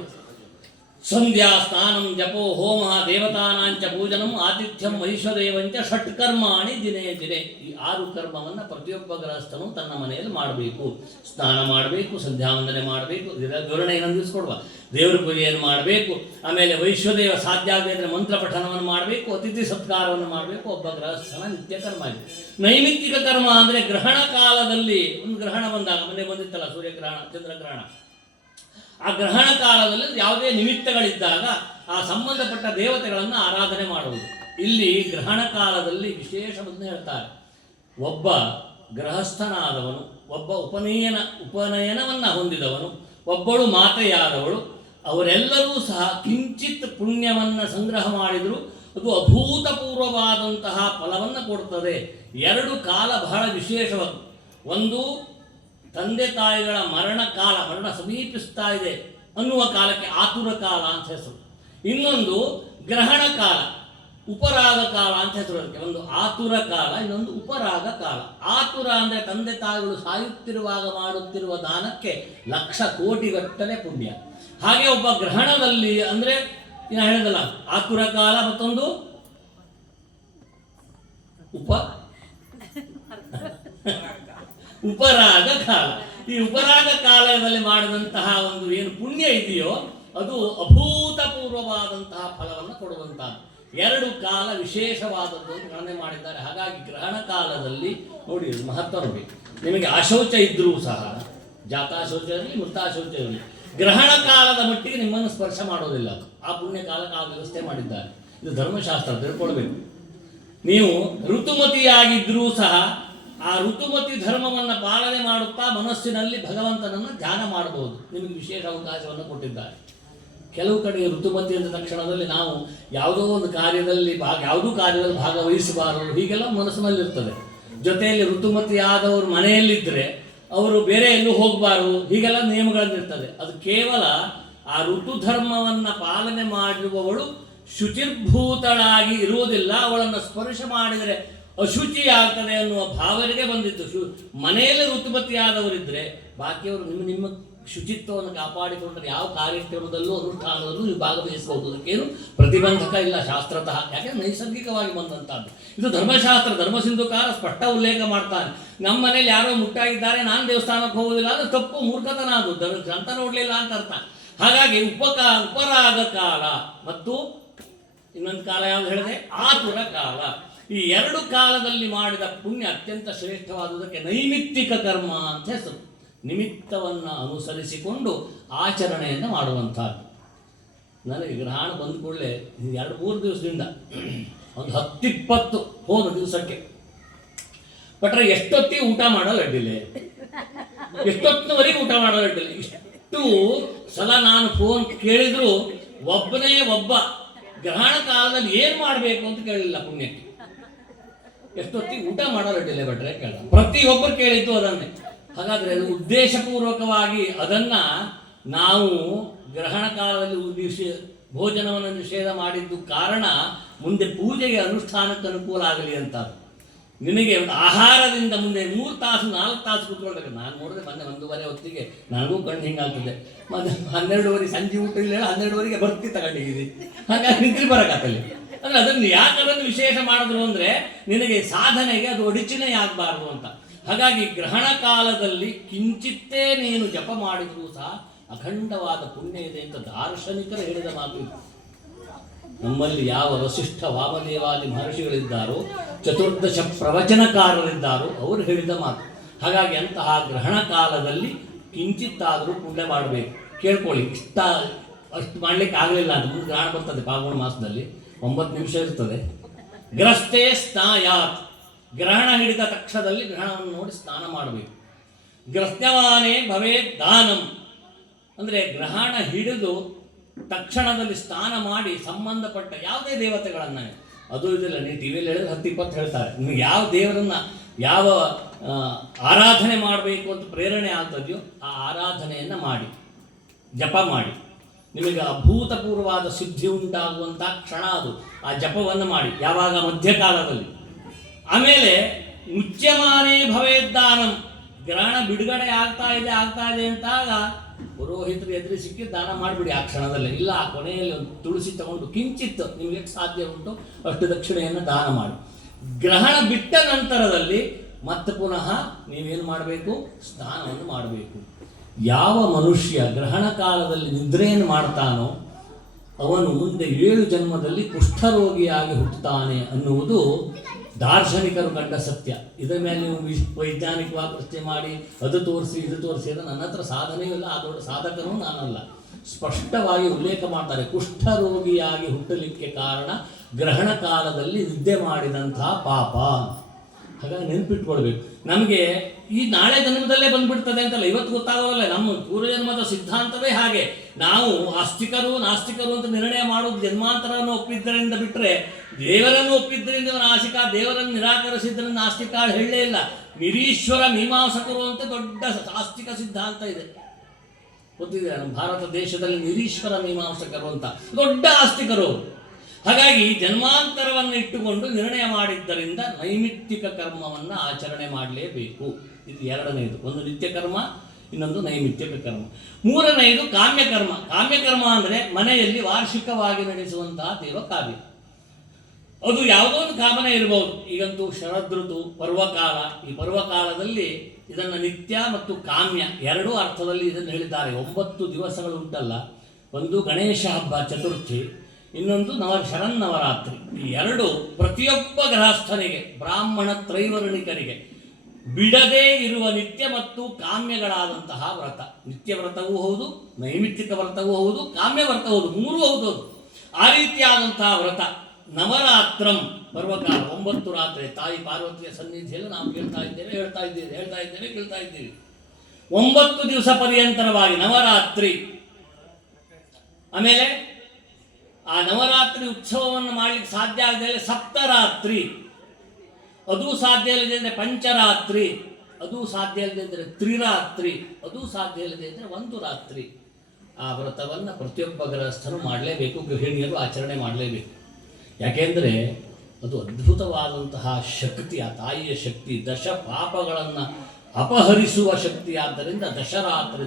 ಸಂಧ್ಯಾ, ಸ್ನಾನಂ, ಜಪೋ, ಹೋಮ, ದೇವತಾನಾಂಚ ಪೂಜನಂ, ಆತಿಥ್ಯಂ, ವೈಶ್ವದೇವಂಚ, ಷಟ್ಕರ್ಮಾಣಿ ದಿನೇ ದಿನೇ. ಈ 6 ಕರ್ಮವನ್ನು ಪ್ರತಿಯೊಬ್ಬ ಗೃಹಸ್ಥನು ತನ್ನ ಮನೆಯಲ್ಲಿ ಮಾಡಬೇಕು. ಸ್ನಾನ ಮಾಡಬೇಕು, ಸಂಧ್ಯಾವಂದನೆ ಮಾಡಬೇಕು, ವಿವರಣೆಯನ್ನು ಅಂದಿಸ್ಕೊಡುವ, ದೇವರ ಪೂಜೆಯನ್ನು ಮಾಡಬೇಕು, ಆಮೇಲೆ ವೈಶ್ವದೇವ ಸಾಧ್ಯ ಆಗದಿದ್ದರೆ ಮಂತ್ರ ಪಠನವನ್ನು ಮಾಡಬೇಕು, ಅತಿಥಿ ಸತ್ಕಾರವನ್ನು ಮಾಡಬೇಕು. ಒಬ್ಬ ಗೃಹಸ್ಥನ ನಿತ್ಯ ಕರ್ಮ ಇದೆ. ನೈಮಿತ್ತಿಕ ಕರ್ಮ ಅಂದರೆ ಗ್ರಹಣ ಕಾಲದಲ್ಲಿ, ಒಂದು ಗ್ರಹಣ ಬಂದಾಗ, ಮನೆ ಬಂದಿತ್ತಲ್ಲ ಸೂರ್ಯಗ್ರಹಣ, ಚಂದ್ರಗ್ರಹಣ, ಆ ಗ್ರಹಣ ಕಾಲದಲ್ಲಿ ಯಾವುದೇ ನಿಮಿತ್ತಗಳಿದ್ದಾಗ ಆ ಸಂಬಂಧಪಟ್ಟ ದೇವತೆಗಳನ್ನು ಆರಾಧನೆ ಮಾಡುವುದು. ಇಲ್ಲಿ ಗ್ರಹಣ ಕಾಲದಲ್ಲಿ ವಿಶೇಷವನ್ನು ಹೇಳ್ತಾರೆ. ಒಬ್ಬ ಗೃಹಸ್ಥನಾದವನು, ಒಬ್ಬ ಉಪನಯನವನ್ನು ಹೊಂದಿದವನು, ಒಬ್ಬಳು ಮಾತೆಯಾದವಳು, ಅವರೆಲ್ಲರೂ ಸಹ ಕಿಂಚಿತ್ ಪುಣ್ಯವನ್ನು ಸಂಗ್ರಹ ಮಾಡಿದರೂ ಅದು ಅಭೂತಪೂರ್ವವಾದಂತಹ ಫಲವನ್ನು ಕೊಡುತ್ತದೆ. 2 ಕಾಲ ಬಹಳ ವಿಶೇಷವಾದ. ಒಂದು ತಂದೆ ತಾಯಿಗಳ ಮರಣ ಸಮೀಪಿಸ್ತಾ ಇದೆ ಅನ್ನುವ ಕಾಲಕ್ಕೆ ಆತುರ ಕಾಲ ಅಂತ ಹೆಸರು. ಇನ್ನೊಂದು ಗ್ರಹಣ ಕಾಲ, ಉಪರಾಗ ಕಾಲ ಅಂತ ಹೆಸರು. ಅದಕ್ಕೆ ಒಂದು ಆತುರ ಕಾಲ, ಇನ್ನೊಂದು ಉಪರಾಗ ಕಾಲ. ಆತುರ ಅಂದರೆ ತಂದೆ ತಾಯಿಗಳು ಸಾಯುತ್ತಿರುವಾಗ ಮಾಡುತ್ತಿರುವ ದಾನಕ್ಕೆ ಲಕ್ಷ ಕೋಟಿಗಟ್ಟಲೆ ಪುಣ್ಯ. ಹಾಗೆ ಒಬ್ಬ ಗ್ರಹಣದಲ್ಲಿ ಅಂದರೆ ನಾನು ಹೇಳಿದಲ್ಲ, ಆತುರ ಕಾಲ, ಮತ್ತೊಂದು ಉಪರಾಗ ಕಾಲ. ಈ ಉಪರಾಗ ಕಾಲದಲ್ಲಿ ಮಾಡಿದಂತಹ ಒಂದು ಏನು ಪುಣ್ಯ ಇದೆಯೋ ಅದು ಅಭೂತಪೂರ್ವವಾದಂತಹ ಫಲವನ್ನು ಕೊಡುವಂತಹದ್ದು. 2 ಕಾಲ ವಿಶೇಷವಾದದ್ದು ಅಂತ ಗಣನೆ ಮಾಡಿದ್ದಾರೆ. ಹಾಗಾಗಿ ಗ್ರಹಣ ಕಾಲದಲ್ಲಿ ನೋಡಿ ಮಹತ್ವ ನೋಡಿ. ನಿಮಗೆ ಅಶೌಚ ಇದ್ದರೂ ಸಹ, ಜಾತಾಶೌಚ ಇರಲಿ, ಮೃತಾಶೌಚ ಇರಲಿ, ಗ್ರಹಣ ಕಾಲದ ಮಟ್ಟಿಗೆ ನಿಮ್ಮನ್ನು ಸ್ಪರ್ಶ ಮಾಡೋದಿಲ್ಲ. ಆ ಪುಣ್ಯ ಕಾಲಕ್ಕೆ ಆ ವ್ಯವಸ್ಥೆ ಮಾಡಿದ್ದಾರೆ. ಇದು ಧರ್ಮಶಾಸ್ತ್ರ, ತಿಳ್ಕೊಳ್ಬೇಕು. ನೀವು ಋತುಮತಿಯಾಗಿದ್ದರೂ ಸಹ ಆ ಋತುಮತಿ ಧರ್ಮವನ್ನು ಪಾಲನೆ ಮಾಡುತ್ತಾ ಮನಸ್ಸಿನಲ್ಲಿ ಭಗವಂತನನ್ನು ಧ್ಯಾನ ಮಾಡಬಹುದು. ನಿಮಗೆ ವಿಶೇಷ ಅವಕಾಶವನ್ನು ಕೊಟ್ಟಿದ್ದಾರೆ. ಕೆಲವು ಕಡೆ ಋತುಮತಿ ಅಂದ ತಕ್ಷಣದಲ್ಲಿ ನಾವು ಯಾವುದೋ ಒಂದು ಕಾರ್ಯದಲ್ಲಿ ಭಾಗವಹಿಸಬಾರದು, ಹೀಗೆಲ್ಲ ಮನಸ್ಸಿನಲ್ಲಿರ್ತದೆ. ಜೊತೆಯಲ್ಲಿ ಋತುಮತಿಯಾದವರು ಮನೆಯಲ್ಲಿದ್ದರೆ ಅವರು ಬೇರೆ ಎಲ್ಲೂ ಹೋಗಬಾರದು, ಹೀಗೆಲ್ಲ ನಿಯಮಗಳನ್ನಿರ್ತದೆ. ಅದು ಕೇವಲ ಆ ಋತು ಧರ್ಮವನ್ನು ಪಾಲನೆ ಮಾಡಿರುವವಳು ಶುಚಿರ್ಭೂತಳಾಗಿ ಇರುವುದಿಲ್ಲ. ಅವಳನ್ನು ಸ್ಪರ್ಶ ಮಾಡಿದರೆ ಅಶುಚಿ ಆಗ್ತದೆ ಅನ್ನುವ ಭಾವನೆಗೆ ಬಂದಿತ್ತು. ಮನೆಯಲ್ಲಿ ಋತುಮತಿಯಾದವರಿದ್ದರೆ ಬಾಕಿಯವರು ನಿಮ್ಮ ಶುಚಿತ್ವವನ್ನು ಕಾಪಾಡಿಕೊಂಡ್ರೆ ಯಾವ ಕಾರ್ಯಕ್ರಮದಲ್ಲೂ ಅನುಷ್ಠಾನದಲ್ಲೂ ನೀವು ಭಾಗವಹಿಸಬಹುದು. ಅದಕ್ಕೇನು ಪ್ರತಿಬಂಧಕ ಇಲ್ಲ ಶಾಸ್ತ್ರತಃ, ಯಾಕೆಂದ್ರೆ ನೈಸರ್ಗಿಕವಾಗಿ ಬಂದಂಥದ್ದು. ಇದು ಧರ್ಮಶಾಸ್ತ್ರ, ಧರ್ಮಸಿಂಧುಕಾರ ಸ್ಪಷ್ಟ ಉಲ್ಲೇಖ ಮಾಡ್ತಾನೆ. ನಮ್ಮ ಮನೇಲಿ ಯಾರೋ ಮುಟ್ಟಾಗಿದ್ದಾರೆ, ನಾನು ದೇವಸ್ಥಾನಕ್ಕೆ ಹೋಗೋದಿಲ್ಲ, ಅದು ತಪ್ಪು, ಮೂರ್ಖತನ, ಅದು ಗ್ರಂಥ ನೋಡಲಿಲ್ಲ ಅಂತ ಅರ್ಥ. ಹಾಗಾಗಿ ಉಪರಾಗ ಕಾಲ ಮತ್ತು ಇನ್ನೊಂದು ಕಾಲ ಯಾವುದು ಹೇಳಿದೆ, ಆತುರ ಕಾಲ. ಈ 2 ಕಾಲದಲ್ಲಿ ಮಾಡಿದ ಪುಣ್ಯ ಅತ್ಯಂತ ಶ್ರೇಷ್ಠವಾದುದಕ್ಕೆ ನೈಮಿತ್ತಿಕ ಕರ್ಮ ಅಂತ ಹೆಸರು. ನಿಮಿತ್ತವನ್ನು ಅನುಸರಿಸಿಕೊಂಡು ಆಚರಣೆಯನ್ನು ಮಾಡುವಂಥದ್ದು. ನನಗೆ ಗ್ರಹಣ ಬಂದ ಕೂಡಲೇ 2-3 ದಿವಸದಿಂದ ಒಂದು 10-20 ಹೋದ ದಿವಸಕ್ಕೆ ಪಟ್ರೆ ಎಷ್ಟೊತ್ತಿಗೆ ಊಟ ಮಾಡಲು ಅಡ್ಡಿಲ್ಲ, ಎಷ್ಟೊತ್ತಿನವರೆಗೆ ಊಟ ಮಾಡಲು ಅಡ್ಡಿಲ್ಲ. ಇಷ್ಟು ಸಲ ನಾನು ಫೋನ್ ಕೇಳಿದ್ರು ಒಬ್ಬ ಗ್ರಹಣ ಕಾಲದಲ್ಲಿ ಏನು ಮಾಡಬೇಕು ಅಂತ ಕೇಳಿಲ್ಲ ಪುಣ್ಯಕ್ಕೆ. ಎಷ್ಟೊತ್ತಿಗೆ ಊಟ ಮಾಡಲು ಅಡ್ಡಿಲ್ಲ ಭಟ್ರೆ ಕೇಳ, ಪ್ರತಿಯೊಬ್ಬರು ಕೇಳಿದ್ದು ಅದನ್ನೇ. ಹಾಗಾದರೆ ಉದ್ದೇಶಪೂರ್ವಕವಾಗಿ ಅದನ್ನು ನಾವು ಗ್ರಹಣ ಕಾಲದಲ್ಲಿ ಭೋಜನವನ್ನು ನಿಷೇಧ ಮಾಡಿದ್ದು ಕಾರಣ ಮುಂದೆ ಪೂಜೆಗೆ ಅನುಷ್ಠಾನಕ್ಕೆ ಅನುಕೂಲ ಆಗಲಿ ಅಂತ. ನಿನಗೆ ಒಂದು ಆಹಾರದಿಂದ ಮುಂದೆ 3 ತಾಸು 4 ತಾಸು ಕೂತ್ಕೊಳ್ಬೇಕು. ನಾನು ನೋಡಿದ್ರೆ ಮೊನ್ನೆ 1:30 ಹೊತ್ತಿಗೆ ನನಗೂ ಕಣ್ಣು ಹಿಂಗಾಗ್ತದೆ. ಮತ್ತೆ 12:30 ಸಂಜೆ ಊಟ ಇಲ್ಲ, 12:30ಗೆ ಭರ್ತಿ ತಗೊಂಡಿದ್ದೀವಿ. ಹಾಗಾಗಿ ನಿದ್ರೆ ಬರೋಕ್ಕಾಗಲಿ. ಅಂದರೆ ಅದನ್ನು ಯಾಕದನ್ನು ವಿಶೇಷ ಮಾಡಿದ್ರು ಅಂದರೆ ನಿನಗೆ ಸಾಧನೆಗೆ ಅದು ಅಡಚಣೆ ಆಗಬಾರ್ದು ಅಂತ. ಹಾಗಾಗಿ ಗ್ರಹಣ ಕಾಲದಲ್ಲಿ ಕಿಂಚಿತ್ತೇ ನೀನು ಜಪ ಮಾಡಿದರೂ ಸಹ ಅಖಂಡವಾದ ಪುಣ್ಯ ಇದೆ ಅಂತ ದಾರ್ಶನಿಕರು ಹೇಳಿದ ಮಾತು ಇದು. ನಮ್ಮಲ್ಲಿ ಯಾವ ವಸಿಷ್ಠ ವಾಮದೇವಾದಿ ಮಹರ್ಷಿಗಳಿದ್ದಾರೋ, ಚತುರ್ದಶ ಪ್ರವಚನಕಾರರಿದ್ದಾರೋ ಅವರು ಹೇಳಿದ ಮಾತು. ಹಾಗಾಗಿ ಅಂತಹ ಗ್ರಹಣ ಕಾಲದಲ್ಲಿ ಕಿಂಚಿತ್ತಾದರೂ ಪುಣ್ಯ ಮಾಡಬೇಕು. ಕೇಳ್ಕೊಳ್ಳಿ, ಇಷ್ಟ ಅಷ್ಟು ಮಾಡಲಿಕ್ಕೆ ಆಗಲಿಲ್ಲ ಅಂತ ಮುಂದೆ ಗ್ರಹಣ ಬರ್ತದೆ. ಪಾಲ್ಗುಣ ಮಾಸದಲ್ಲಿ 9 ನಿಮಿಷ ಇರ್ತದೆ. ಗ್ರಸ್ತೇ ಸ್ನಾಯಾತ್, ಗ್ರಹಣ ಹಿಡಿದ ತಕ್ಷಣದಲ್ಲಿ ಗ್ರಹಣವನ್ನು ನೋಡಿ ಸ್ನಾನ ಮಾಡಬೇಕು. ಗ್ರಸ್ತ್ಯವಾನೇ ಭವೇತ್ ದಾನಂ, ಅಂದರೆ ಗ್ರಹಣ ಹಿಡಿದು ತಕ್ಷಣದಲ್ಲಿ ಸ್ನಾನ ಮಾಡಿ ಸಂಬಂಧಪಟ್ಟ ಯಾವುದೇ ದೇವತೆಗಳನ್ನು, ಅದು ಇದೆಲ್ಲ ನೀವು ಟಿ ವಿಯಲ್ಲಿ ಹೇಳಿದ್ರೆ 10-20 ಹೇಳ್ತಾರೆ. ನಿಮಗೆ ಯಾವ ದೇವರನ್ನು ಯಾವ ಆರಾಧನೆ ಮಾಡಬೇಕು ಅಂತ ಪ್ರೇರಣೆ ಆಗ್ತದೆಯೋ ಆ ಆರಾಧನೆಯನ್ನು ಮಾಡಿ, ಜಪ ಮಾಡಿ. ನಿಮಗೆ ಅಭೂತಪೂರ್ವವಾದ ಸಿದ್ಧಿ ಉಂಟಾಗುವಂಥ ಕ್ಷಣ ಅದು. ಆ ಜಪವನ್ನು ಮಾಡಿ ಯಾವಾಗ ಮಧ್ಯಕಾಲದಲ್ಲಿ. ಆಮೇಲೆ ಮುಚ್ಯಮಾನೇ ಭವೇದ್ದಾನಂ, ಗ್ರಹಣ ಬಿಡುಗಡೆ ಆಗ್ತಾ ಇದೆ ಅಂತಾಗ ಪುರೋಹಿತರು ಎದುರು ಸಿಕ್ಕಿ ದಾನ ಮಾಡಿಬಿಡಿ ಆ ಕ್ಷಣದಲ್ಲೇ. ಇಲ್ಲ, ಆ ಕೊನೆಯಲ್ಲಿ ಒಂದು ತುಳಸಿ ತಗೊಂಡು ಕಿಂಚಿತ್ತು ನಿಮಗೆ ಸಾಧ್ಯ ಉಂಟು ಅಷ್ಟು ದಕ್ಷಿಣೆಯನ್ನು ದಾನ ಮಾಡಿ. ಗ್ರಹಣ ಬಿಟ್ಟ ನಂತರದಲ್ಲಿ ಮತ್ತೆ ಪುನಃ ನೀವೇನು ಮಾಡಬೇಕು? ಸ್ನಾನವನ್ನು ಮಾಡಬೇಕು. ಯಾವ ಮನುಷ್ಯ ಗ್ರಹಣ ಕಾಲದಲ್ಲಿ ನಿದ್ರೆಯನ್ನು ಮಾಡ್ತಾನೋ ಅವನು ಮುಂದೆ 7 ಜನ್ಮದಲ್ಲಿ ಕುಷ್ಠರೋಗಿಯಾಗಿ ಹುಟ್ಟುತ್ತಾನೆ ಅನ್ನುವುದು ದಾರ್ಶನಿಕರು ಕಂಡ ಸತ್ಯ. ಇದರ ಮೇಲೆ ನೀವು ವೈಜ್ಞಾನಿಕವಾಗಿ ಪ್ರಶ್ನೆ ಮಾಡಿ ಅದು ತೋರಿಸಿ ಇದು ತೋರಿಸಿ, ಅದು ನನ್ನ ಹತ್ರ ಸಾಧನೆಯೂ ಇಲ್ಲ, ಆ ದೊಡ್ಡ ಸಾಧಕನೂ ನಾನಲ್ಲ. ಸ್ಪಷ್ಟವಾಗಿ ಉಲ್ಲೇಖ ಮಾಡ್ತಾರೆ, ಕುಷ್ಠರೋಗಿಯಾಗಿ ಹುಟ್ಟಲಿಕ್ಕೆ ಕಾರಣ ಗ್ರಹಣ ಕಾಲದಲ್ಲಿ ನಿದ್ದೆ ಮಾಡಿದಂತಹ ಪಾಪ. ಹಾಗಾಗಿ ನೆನಪಿಟ್ಕೊಳ್ಬೇಕು. ನಮಗೆ ಈ ನಾಳೆ ಜನ್ಮದಲ್ಲೇ ಬಂದ್ಬಿಡ್ತದೆ ಅಂತಲ್ಲ, ಇವತ್ತು ಗೊತ್ತಾಗೋಲ್ಲ. ನಮ್ಮ ಪೂರ್ವಜನ್ಮದ ಸಿದ್ಧಾಂತವೇ ಹಾಗೆ. ನಾವು ಆಸ್ತಿಕರು ನಾಸ್ತಿಕರು ಅಂತ ನಿರ್ಣಯ ಮಾಡೋದು ಜನ್ಮಾಂತರವನ್ನು ಒಪ್ಪಿದ್ದರಿಂದ ಬಿಟ್ಟರೆ, ದೇವರನ್ನು ಒಪ್ಪಿದ್ದರಿಂದ ನಾಸ್ತಿಕ, ದೇವರನ್ನು ನಿರಾಕರಿಸಿದ್ದರಿಂದ ನಾಸ್ತಿಕ ಹೇಳಲೇ ಇಲ್ಲ. ನಿರೀಶ್ವರ ಮೀಮಾಂಸಕರು ಅಂತ ದೊಡ್ಡ ಆಸ್ತಿಕ ಸಿದ್ಧಾಂತ ಇದೆ, ಗೊತ್ತಿದೆ. ನಮ್ಮ ಭಾರತ ದೇಶದಲ್ಲಿ ನಿರೀಶ್ವರ ಮೀಮಾಂಸಕರು ಅಂತ ದೊಡ್ಡ ಆಸ್ತಿಕರು. ಹಾಗಾಗಿ ಜನ್ಮಾಂತರವನ್ನು ಇಟ್ಟುಕೊಂಡು ನಿರ್ಣಯ ಮಾಡಿದ್ದರಿಂದ ನೈಮಿತ್ತಿಕ ಕರ್ಮವನ್ನು ಆಚರಣೆ ಮಾಡಲೇಬೇಕು. ಇದು 2ನೇದು. ಒಂದು ನಿತ್ಯ ಕರ್ಮ, ಇನ್ನೊಂದು ನೈಮಿತ್ತಿಕ ಕರ್ಮ. 3ನೇದು ಕಾಮ್ಯಕರ್ಮ. ಕಾಮ್ಯಕರ್ಮ ಅಂದರೆ ಮನೆಯಲ್ಲಿ ವಾರ್ಷಿಕವಾಗಿ ನಡೆಸುವಂತಹ ದೇವ ಕಾರ್ಯ. ಅದು ಯಾವುದೋ ಒಂದು ಕಾಮನೆ ಇರಬಹುದು. ಈಗಂತೂ ಶರದೃತು, ಪರ್ವಕಾಲ. ಈ ಪರ್ವಕಾಲದಲ್ಲಿ ಇದನ್ನು ನಿತ್ಯ ಮತ್ತು ಕಾಮ್ಯ 2 ಅರ್ಥದಲ್ಲಿ ಇದನ್ನು ಹೇಳಿದ್ದಾರೆ. 9 ದಿವಸಗಳು ಉಂಟಲ್ಲ, ಒಂದು ಗಣೇಶ ಹಬ್ಬ ಚತುರ್ಥಿ, ಇನ್ನೊಂದು ಶರನ್ನವರಾತ್ರಿ. ಈ 2 ಪ್ರತಿಯೊಬ್ಬ ಗೃಹಸ್ಥನಿಗೆ, ಬ್ರಾಹ್ಮಣ ತ್ರೈವರ್ಣಿಕರಿಗೆ ಬಿಡದೇ ಇರುವ ನಿತ್ಯ ಮತ್ತು ಕಾಮ್ಯಗಳಾದಂತಹ ವ್ರತ. ನಿತ್ಯ ವ್ರತವೂ ಹೌದು, ನೈಮಿತ್ತಿಕ ವ್ರತವೂ ಹೌದು, ಕಾಮ್ಯ ವ್ರತ ಹೌದು, 3 ಹೌದು. ಆ ರೀತಿಯಾದಂತಹ ವ್ರತ. ನವರಾತ್ರಂ, ಪರ್ವಕಾಲ 9 ರಾತ್ರಿ ತಾಯಿ ಪಾರ್ವತಿಯ ಸನ್ನಿಧಿಯಲ್ಲಿ ನಾವು ಕೇಳ್ತಾ ಇದ್ದೇವೆ. 9 ದಿವಸ ಪರ್ಯಂತರವಾಗಿ ನವರಾತ್ರಿ. ಆಮೇಲೆ ಆ ನವರಾತ್ರಿ ಉತ್ಸವವನ್ನು ಮಾಡಲಿಕ್ಕೆ ಸಾಧ್ಯ ಆಗದೆ ಸಪ್ತರಾತ್ರಿ, ಅದೂ ಸಾಧ್ಯ ಇಲ್ಲದೆ ಅಂದರೆ ಪಂಚರಾತ್ರಿ, ಅದೂ ಸಾಧ್ಯ ಇಲ್ಲದೆ ಅಂದರೆ ತ್ರಿರಾತ್ರಿ, ಅದೂ ಸಾಧ್ಯ ಇಲ್ಲದೆ ಅಂದರೆ 1 ರಾತ್ರಿ. ಆ ವ್ರತವನ್ನು ಪ್ರತಿಯೊಬ್ಬ ಗೃಹಸ್ಥರು ಮಾಡಲೇಬೇಕು, ಗೃಹಿಣಿಯರು ಆಚರಣೆ ಮಾಡಲೇಬೇಕು. ಯಾಕೆಂದರೆ ಅದು ಅದ್ಭುತವಾದಂತಹ ಶಕ್ತಿ, ಆ ತಾಯಿಯ ಶಕ್ತಿ, ದಶ ಪಾಪಗಳನ್ನು ಅಪಹರಿಸುವ ಶಕ್ತಿ. ಆದ್ದರಿಂದ ದಶರಾತ್ರಿ,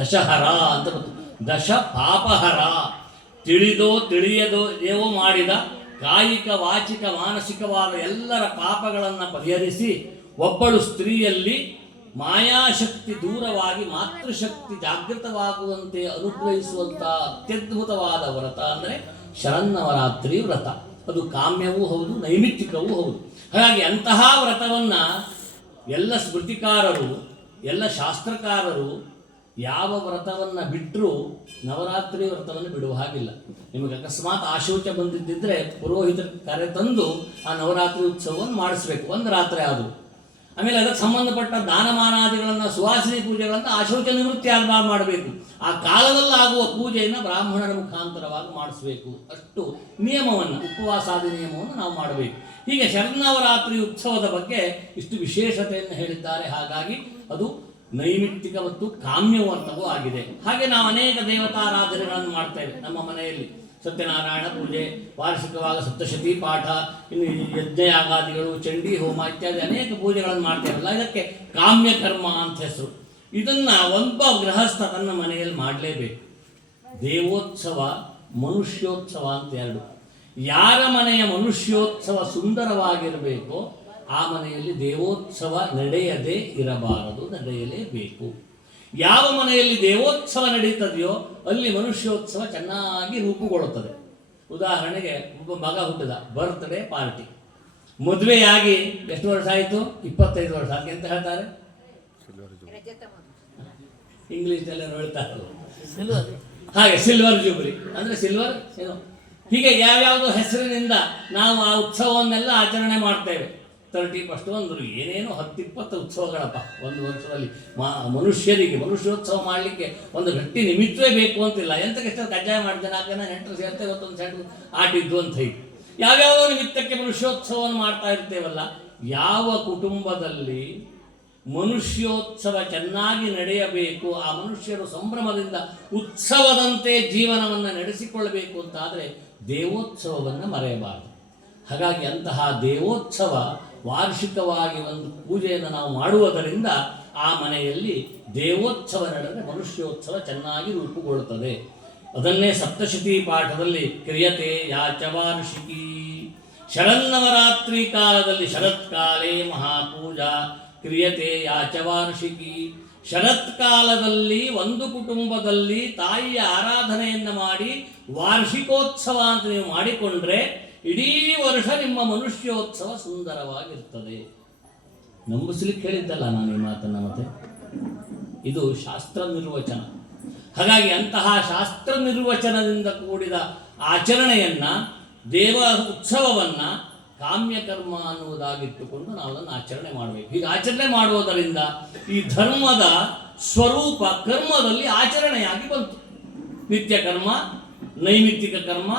ದಶಹರ ಅಂತ ದಶ ಪಾಪಹರ. ತಿಳಿದೋ ತಿಳಿಯದೋ ಏನೋ ಮಾಡಿದ ಕಾಯಿಕ ವಾಚಿಕ ಮಾನಸಿಕವಾದ ಎಲ್ಲರ ಪಾಪಗಳನ್ನು ಪರಿಹರಿಸಿ ಒಬ್ಬಳು ಸ್ತ್ರೀಯಲ್ಲಿ ಮಾಯಾಶಕ್ತಿ ದೂರವಾಗಿ ಮಾತೃಶಕ್ತಿ ಜಾಗೃತವಾಗುವಂತೆ ಅನುಗ್ರಹಿಸುವಂತಹ ಅತ್ಯದ್ಭುತವಾದ ವ್ರತ ಅಂದರೆ ಶರನ್ನವರಾತ್ರಿ ವ್ರತ. ಅದು ಕಾಮ್ಯವೂ ಹೌದು, ನೈಮಿತ್ತಿಕವೂ ಹೌದು. ಹಾಗಾಗಿ ಅಂತಹ ವ್ರತವನ್ನು ಎಲ್ಲ ಸ್ಮೃತಿಕಾರರು, ಎಲ್ಲ ಶಾಸ್ತ್ರಕಾರರು ಯಾವ ವ್ರತವನ್ನು ಬಿಟ್ಟರೂ ನವರಾತ್ರಿ ವ್ರತವನ್ನು ಬಿಡುವ ಹಾಗಿಲ್ಲ. ನಿಮಗೆ ಅಕಸ್ಮಾತ್ ಆಶೋಚ ಬಂದಿದ್ದರೆ ಪುರೋಹಿತರ ಕರೆತಂದು ಆ ನವರಾತ್ರಿ ಉತ್ಸವವನ್ನು ಮಾಡಿಸ್ಬೇಕು, 1 ರಾತ್ರಿ ಆದರೂ. ಆಮೇಲೆ ಅದಕ್ಕೆ ಸಂಬಂಧಪಟ್ಟ ದಾನಮಾನಾದಿಗಳನ್ನು, ಸುವಾಸಿನಿ ಪೂಜೆಗಳನ್ನು ಆಶೋಚ ನಿವೃತ್ತಿ ಮಾಡಬೇಕು. ಆ ಕಾಲದಲ್ಲಾಗುವ ಪೂಜೆಯನ್ನು ಬ್ರಾಹ್ಮಣರ ಮುಖಾಂತರವಾಗಿ ಮಾಡಿಸಬೇಕು. ಅಷ್ಟು ನಿಯಮವನ್ನು, ಉಪವಾಸಾದಿ ನಿಯಮವನ್ನು ನಾವು ಮಾಡಬೇಕು. ಹೀಗೆ ಶರನ್ನವರಾತ್ರಿ ಉತ್ಸವದ ಬಗ್ಗೆ ಇಷ್ಟು ವಿಶೇಷತೆಯನ್ನು ಹೇಳಿದ್ದಾರೆ. ಹಾಗಾಗಿ ಅದು ನೈಮಿತ್ತಿಕ ಮತ್ತು ಕಾಮ್ಯವರ್ತವೂ ಆಗಿದೆ. ಹಾಗೆ ನಾವು ಅನೇಕ ದೇವತಾರಾಧನೆಗಳನ್ನು ಮಾಡ್ತೇವೆ ನಮ್ಮ ಮನೆಯಲ್ಲಿ. ಸತ್ಯನಾರಾಯಣ ಪೂಜೆ, ವಾರ್ಷಿಕವಾದ ಸಪ್ತಶತಿ ಪಾಠ, ಇನ್ನು ಯಜ್ಞಯಾಗಾದಿಗಳು, ಚಂಡಿ ಹೋಮ ಇತ್ಯಾದಿ ಅನೇಕ ಪೂಜೆಗಳನ್ನು ಮಾಡ್ತೇವಲ್ಲ, ಇದಕ್ಕೆ ಕಾಮ್ಯಕರ್ಮ ಅಂತ ಹೆಸರು. ಇದನ್ನು ಒಬ್ಬ ಗೃಹಸ್ಥ ತನ್ನ ಮನೆಯಲ್ಲಿ ಮಾಡಲೇಬೇಕು. ದೇವೋತ್ಸವ, ಮನುಷ್ಯೋತ್ಸವ ಅಂತ ಎರಡು. ಯಾರ ಮನೆಯ ಮನುಷ್ಯೋತ್ಸವ ಸುಂದರವಾಗಿರಬೇಕೋ ಆ ಮನೆಯಲ್ಲಿ ದೇವೋತ್ಸವ ನಡೆಯದೇ ಇರಬಾರದು, ನಡೆಯಲೇಬೇಕು. ಯಾವ ಮನೆಯಲ್ಲಿ ದೇವೋತ್ಸವ ನಡೀತದೆಯೋ ಅಲ್ಲಿ ಮನುಷ್ಯೋತ್ಸವ ಚೆನ್ನಾಗಿ ರೂಪುಗೊಳ್ಳುತ್ತದೆ. ಉದಾಹರಣೆಗೆ ಒಬ್ಬ ಮಗ ಹುಟ್ಟಿದ, ಬರ್ತ್ಡೇ ಪಾರ್ಟಿ. ಮದುವೆಯಾಗಿ ಎಷ್ಟು ವರ್ಷ ಆಯಿತು? 25 ವರ್ಷ. ಅದಕ್ಕೆ ಎಂತ ಹೇಳ್ತಾರೆ? ಇಂಗ್ಲೀಷ್ನಲ್ಲಿ ಹೇಳ್ತಾರೆ ಹಾಗೆ ಸಿಲ್ವರ್ ಜೂಬ್ಲಿ ಅಂದರೆ ಸಿಲ್ವರ್ ಏನು, ಹೀಗೆ ಯಾವ್ಯಾವುದೋ ಹೆಸರಿನಿಂದ ನಾವು ಆ ಉತ್ಸವವನ್ನೆಲ್ಲ ಆಚರಣೆ ಮಾಡ್ತೇವೆ. 31 ಅಂದರು ಏನೇನು 10-20 ಉತ್ಸವಗಳಪ್ಪ ಒಂದು ವರ್ಷದಲ್ಲಿ. ಮನುಷ್ಯರಿಗೆ ಮನುಷ್ಯೋತ್ಸವ ಮಾಡಲಿಕ್ಕೆ ಒಂದು ಗಟ್ಟಿ ನಿಮಿತ್ತವೇ ಬೇಕು ಅಂತಿಲ್ಲ. ಎಂತಕ್ಕೆ ಕಜ್ಜಾಯ ಮಾಡಿದೆ, 4 ಜನ ನೆಂಟರು ಸೇರ್ತೆ, ಇವತ್ತೊಂದು ಸೈಡ್ ಆಟಿದ್ದು ಅಂತ ಹೇಳಿ ಯಾವ್ಯಾವ ನಿಮಿತ್ತಕ್ಕೆ ಮನುಷ್ಯೋತ್ಸವವನ್ನು ಮಾಡ್ತಾ ಇರ್ತೇವಲ್ಲ. ಯಾವ ಕುಟುಂಬದಲ್ಲಿ ಮನುಷ್ಯೋತ್ಸವ ಚೆನ್ನಾಗಿ ನಡೆಯಬೇಕು, ಆ ಮನುಷ್ಯರು ಸಂಭ್ರಮದಿಂದ ಉತ್ಸವದಂತೆ ಜೀವನವನ್ನು ನಡೆಸಿಕೊಳ್ಳಬೇಕು ಅಂತಾದರೆ ದೇವೋತ್ಸವವನ್ನು ಮರೆಯಬಾರದು. ಹಾಗಾಗಿ ಅಂತಹ ದೇವೋತ್ಸವ ವಾರ್ಷಿಕವಾಗಿ ಒಂದು ಪೂಜೆಯನ್ನು ನಾವು ಮಾಡುವುದರಿಂದ ಆ ಮನೆಯಲ್ಲಿ ದೇವೋತ್ಸವ ನಡೆದರೆ ಮನುಷ್ಯೋತ್ಸವ ಚೆನ್ನಾಗಿ ರೂಪುಗೊಳ್ಳುತ್ತದೆ. ಅದನ್ನೇ ಸಪ್ತಶತಿ ಪಾಠದಲ್ಲಿ ಕ್ರಿಯತೆ ಯಾಚ ವಾರ್ಷಿಕಿ. ಶರನ್ನವರಾತ್ರಿ ಕಾಲದಲ್ಲಿ ಶರತ್ಕಾಲೇ ಮಹಾಪೂಜಾ ಕ್ರಿಯತೆ ಯಾಚ ವಾರ್ಷಿಕಿ. ಶರತ್ಕಾಲದಲ್ಲಿ ಒಂದು ಕುಟುಂಬದಲ್ಲಿ ತಾಯಿಯ ಆರಾಧನೆಯನ್ನು ಮಾಡಿ ವಾರ್ಷಿಕೋತ್ಸವ ಅಂತ ನೀವು ಮಾಡಿಕೊಂಡ್ರೆ ಇಡೀ ವರ್ಷ ನಿಮ್ಮ ಮನುಷ್ಯೋತ್ಸವ ಸುಂದರವಾಗಿರ್ತದೆ. ನಂಬಿಸ್ಲಿಕ್ಕೆ ಹೇಳಿದ್ದಲ್ಲ ನಾನು ಈ ಮಾತನ್ನು. ಮತ್ತೆ ಇದು ಶಾಸ್ತ್ರ ನಿರ್ವಚನ. ಹಾಗಾಗಿ ಅಂತಹ ಶಾಸ್ತ್ರ ನಿರ್ವಚನದಿಂದ ಕೂಡಿದ ಆಚರಣೆಯನ್ನು, ದೇವ ಉತ್ಸವವನ್ನು ಕಾಮ್ಯಕರ್ಮ ಅನ್ನುವುದಾಗಿಟ್ಟುಕೊಂಡು ನಾವು ಅದನ್ನು ಆಚರಣೆ ಮಾಡಬೇಕು. ಹೀಗೆ ಆಚರಣೆ ಮಾಡುವುದರಿಂದ ಈ ಧರ್ಮದ ಸ್ವರೂಪ ಕರ್ಮದಲ್ಲಿ ಆಚರಣೆಯಾಗಿ ಬಂತು. ನಿತ್ಯ ಕರ್ಮ, ನೈಮಿತ್ತಿಕ ಕರ್ಮ,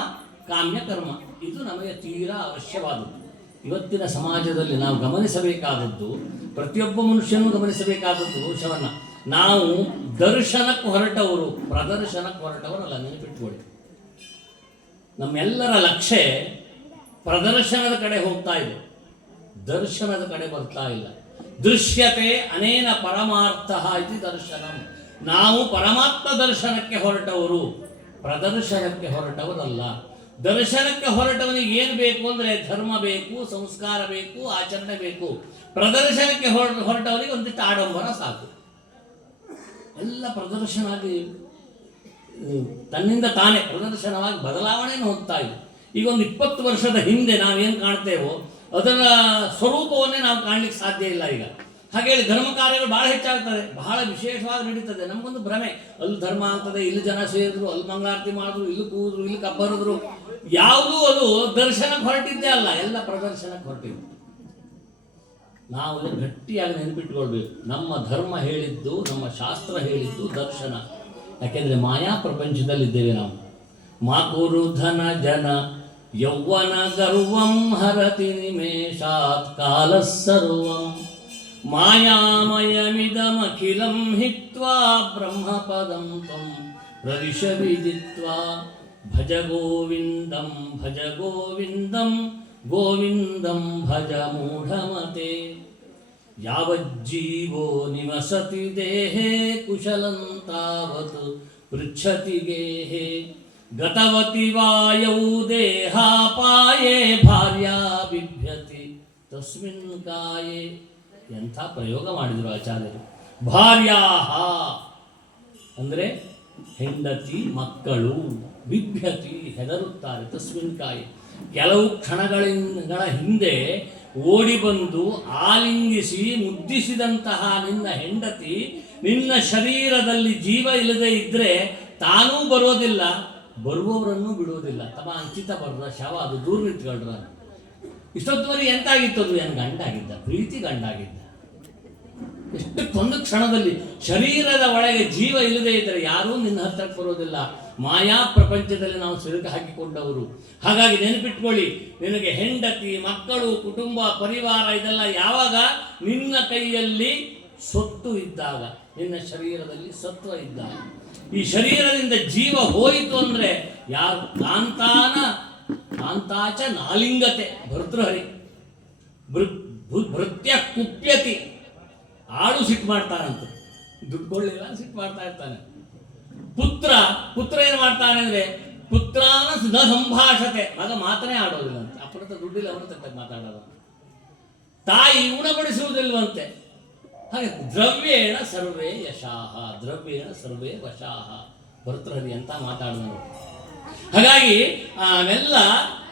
ಕಾಮ್ಯಕರ್ಮ ಇದು ನಮಗೆ ತೀರಾ ಅವಶ್ಯವಾದದ್ದು. ಇವತ್ತಿನ ಸಮಾಜದಲ್ಲಿ ನಾವು ಗಮನಿಸಬೇಕಾದದ್ದು, ಪ್ರತಿಯೊಬ್ಬ ಮನುಷ್ಯನೂ ಗಮನಿಸಬೇಕಾದದ್ದು ಬಹುಶಃವನ್ನು, ನಾವು ದರ್ಶನಕ್ಕೆ ಹೊರಟವರು, ಪ್ರದರ್ಶನಕ್ಕೆ ಹೊರಟವರಲ್ಲ. ನೆನಪಿಟ್ಕೊಳ್ಳಿ, ನಮ್ಮೆಲ್ಲರ ಲಕ್ಷ್ಯ ಪ್ರದರ್ಶನದ ಕಡೆ ಹೋಗ್ತಾ ಇದೆ, ದರ್ಶನದ ಕಡೆ ಬರ್ತಾ ಇಲ್ಲ. ದೃಶ್ಯತೆ ಅನೇನ ಪರಮಾರ್ಥ ಇತಿ ದರ್ಶನಂ. ನಾವು ಪರಮಾತ್ಮ ದರ್ಶನಕ್ಕೆ ಹೊರಟವರು, ಪ್ರದರ್ಶನಕ್ಕೆ ಹೊರಟವರಲ್ಲ. ದರ್ಶನಕ್ಕೆ ಹೊರಟವನಿಗೆ ಏನು ಬೇಕು ಅಂದರೆ ಧರ್ಮ ಬೇಕು, ಸಂಸ್ಕಾರ ಬೇಕು, ಆಚರಣೆ ಬೇಕು. ಪ್ರದರ್ಶನಕ್ಕೆ ಹೊರಟವನಿಗೆ ಒಂದಿಷ್ಟು ಆಡಂಬರ ಸಾಕು. ಎಲ್ಲ ಪ್ರದರ್ಶನ ಆಗಿ ತನ್ನಿಂದ ತಾನೇ ಪ್ರದರ್ಶನವಾಗಿ ಬದಲಾವಣೆಯನ್ನು ಹೋಗ್ತಾ ಇದೆ. ಈಗ ಒಂದು 20 ವರ್ಷದ ಹಿಂದೆ ನಾವೇನು ಕಾಣ್ತೇವೋ ಅದರ ಸ್ವರೂಪವನ್ನೇ ನಾವು ಕಾಣಲಿಕ್ಕೆ ಸಾಧ್ಯ ಇಲ್ಲ ಈಗ. ಹಾಗೇಳಿ ಧರ್ಮ ಕಾರ್ಯಗಳು ಭಾಳ ಹೆಚ್ಚಾಗ್ತದೆ, ಬಹಳ ವಿಶೇಷವಾಗಿ ನಡೀತದೆ. ನಮಗೊಂದು ಭ್ರಮೆ, ಅಲ್ಲಿ ಧರ್ಮ ಆಗ್ತದೆ, ಇಲ್ಲಿ ಜನ ಸೇರಿದ್ರು, ಅಲ್ಲಿ ಮಂಗಳಾರತಿ ಮಾಡಿದ್ರು, ಇಲ್ಲಿ ಕೂದ್ರು, ಇಲ್ಲಿ ಕಬ್ಬರಿದ್ರು. ಯಾವುದೂ ಅದು ದರ್ಶನಕ್ಕೆ ಹೊರಟಿದ್ದೇ ಅಲ್ಲ, ಎಲ್ಲ ಪ್ರದರ್ಶನಕ್ಕೆ ಹೊರಟಿದ್ದು. ನಾವು ಗಟ್ಟಿಯಾಗಿ ನೆನಪಿಟ್ಕೊಳ್ಬೇಕು. ನಮ್ಮ ಧರ್ಮ ಹೇಳಿದ್ದು, ನಮ್ಮ ಶಾಸ್ತ್ರ ಹೇಳಿದ್ದು ದರ್ಶನ. ಯಾಕೆಂದರೆ ಮಾಯಾ ಪ್ರಪಂಚದಲ್ಲಿದ್ದೇವೆ ನಾವು. ಮಾಕುರು ಧನ ಜನ ಯೌವನ ಗರ್ವಂ ಹರತಿ ನಿಮೇಷಾತ್ ಕಾಲ ಸರ್ವಂ ಮಾಯಾಮಯಮಿದಮಖಿಲಂ ಹಿತ್ವಾ ಬ್ರಹ್ಮಪದಂ ತ್ವಂ ಪ್ರವಿಶ ವಿದಿತ್ವಾ ಭಜ ಗೋವಿಂದಂ ಭಜ ಗೋವಿಂದಂ ಗೋವಿಂದಂ ಭಜ ಮೂಢಮತೆ. ಯಾವಜ್ಜೀವೋ ನಿವಸತಿ ದೇಹೇ ಕುಶಲಂ ತಾವತ್ ಪೃಚ್ಛತಿ ಗೇಹೇ ಗತವತಿ ವಾಯೌ ದೇಹಾಪಾಯೇ ಭಾರ್ಯಾ ಬಿಭ್ಯತಿ ತಸ್ಮಿನ್ ಕಾಯೇ. ಎಂಥ ಪ್ರಯೋಗ ಮಾಡಿದರು ಆಚಾರ್ಯರು. ಭಾರ್ಯಾಹ ಅಂದರೆ ಹೆಂಡತಿ, ಮಕ್ಕಳು, ಬಿಭ್ಯತಿ ಹೆದರುತ್ತಾರೆ, ತಸ್ಮಿನ್ ಕಾಯೇ ಕೆಲವು ಕ್ಷಣಗಳ ಹಿಂದೆ ಓಡಿ ಬಂದು ಆಲಿಂಗಿಸಿ ಮುದ್ದಿಸಿದಂತಹ ನಿನ್ನ ಹೆಂಡತಿ ನಿನ್ನ ಶರೀರದಲ್ಲಿ ಜೀವ ಇಲ್ಲದೆ ಇದ್ದರೆ ತಾನೂ ಬರೋದಿಲ್ಲ, ಬರುವವರನ್ನು ಬಿಡುವುದಿಲ್ಲ. ತಮ್ಮ ಅಂಚಿತ ಬರದ ಶವ ಅದು ದೂರ ನಿಂತ್ಕೊಳ್ರ. ಇಷ್ಟೊತ್ತುವರೆಗೆ ಎಂತಾಗಿತ್ತು ಅದು? ಏನು ಗಂಡಾಗಿದ್ದ, ಪ್ರೀತಿ ಗಂಡಾಗಿದ್ದ. ಎಷ್ಟಕ್ಕೊಂದು ಕ್ಷಣದಲ್ಲಿ ಶರೀರದ ಒಳಗೆ ಜೀವ ಇಲ್ಲದೆ ಇದ್ದರೆ ಯಾರೂ ನಿನ್ನ ಹತ್ರಕ್ಕೆ ಬರೋದಿಲ್ಲ. ಮಾಯಾ ಪ್ರಪಂಚದಲ್ಲಿ ನಾವು ಸಿಲುಕು ಹಾಕಿಕೊಂಡವರು. ಹಾಗಾಗಿ ನೆನಪಿಟ್ಕೊಳ್ಳಿ, ನಿನಗೆ ಹೆಂಡತಿ, ಮಕ್ಕಳು, ಕುಟುಂಬ, ಪರಿವಾರ ಇದೆಲ್ಲ ಯಾವಾಗ ನಿನ್ನ ಕೈಯಲ್ಲಿ ಸೊತ್ತು ಇದ್ದಾಗ, ನಿನ್ನ ಶರೀರದಲ್ಲಿ ಸತ್ವ ಇದ್ದಾಗ. ಈ ಶರೀರದಿಂದ ಜೀವ ಹೋಯಿತು ಅಂದ್ರೆ ಯಾರು ಕಾಂತಾಚ ನಾಲಿಂಗತೆ ಭರ್ತೃಹರಿ ಭೃತ್ಯ ಕುಪ್ಯತಿ. ಆಳು ಸಿಟ್ಟು ಮಾಡ್ತಾನಂತ, ದುಡ್ಡು ಕೊಳ್ಳಿಲ್ಲ ಸಿಟ್ಟು ಮಾಡ್ತಾ ಇರ್ತಾನೆ. ಪುತ್ರ ಏನು ಮಾಡ್ತಾನೆ ಅಂದ್ರೆ ಪುತ್ರಾನ ನ ಸಂಭಾಷತೆ, ಮಗ ಮಾತನೇ ಆಡೋದಿಲ್ಲ ಅಂತ. ಅಪ್ಪನ ದುಡ್ಡಿಲ್ಲ ಅವನ ತಕ್ಕ ಮಾತಾಡೋದು. ತಾಯಿ ಉಣಬಡಿಸುವುದಿಲ್ವಂತೆ. ಹಾಗೆ ದ್ರವ್ಯೇಣ ಸರ್ವೇ ಯಶಾಹ, ದ್ರವ್ಯೇಣ ಸರ್ವೇ ವಶಾಹ. ಭರ್ತೃಹರಿ ಅಂತ ಮಾತಾಡಿದವರು. ಹಾಗಾಗಿ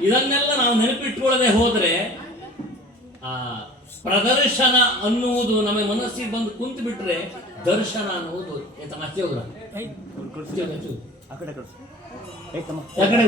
ಇದನ್ನೆಲ್ಲ ನಾವು ನೆನಪಿಟ್ಕೊಳ್ಳದೆ ಹೋದ್ರೆ ಆ ಪ್ರದರ್ಶನ ಅನ್ನುವುದು ನಮ್ಮ ಮನಸ್ಸಿಗೆ ಬಂದು ಕುಂತು ಬಿಟ್ರೆ ದರ್ಶನ ಅನ್ನುವುದು ಯಾಕಡೆ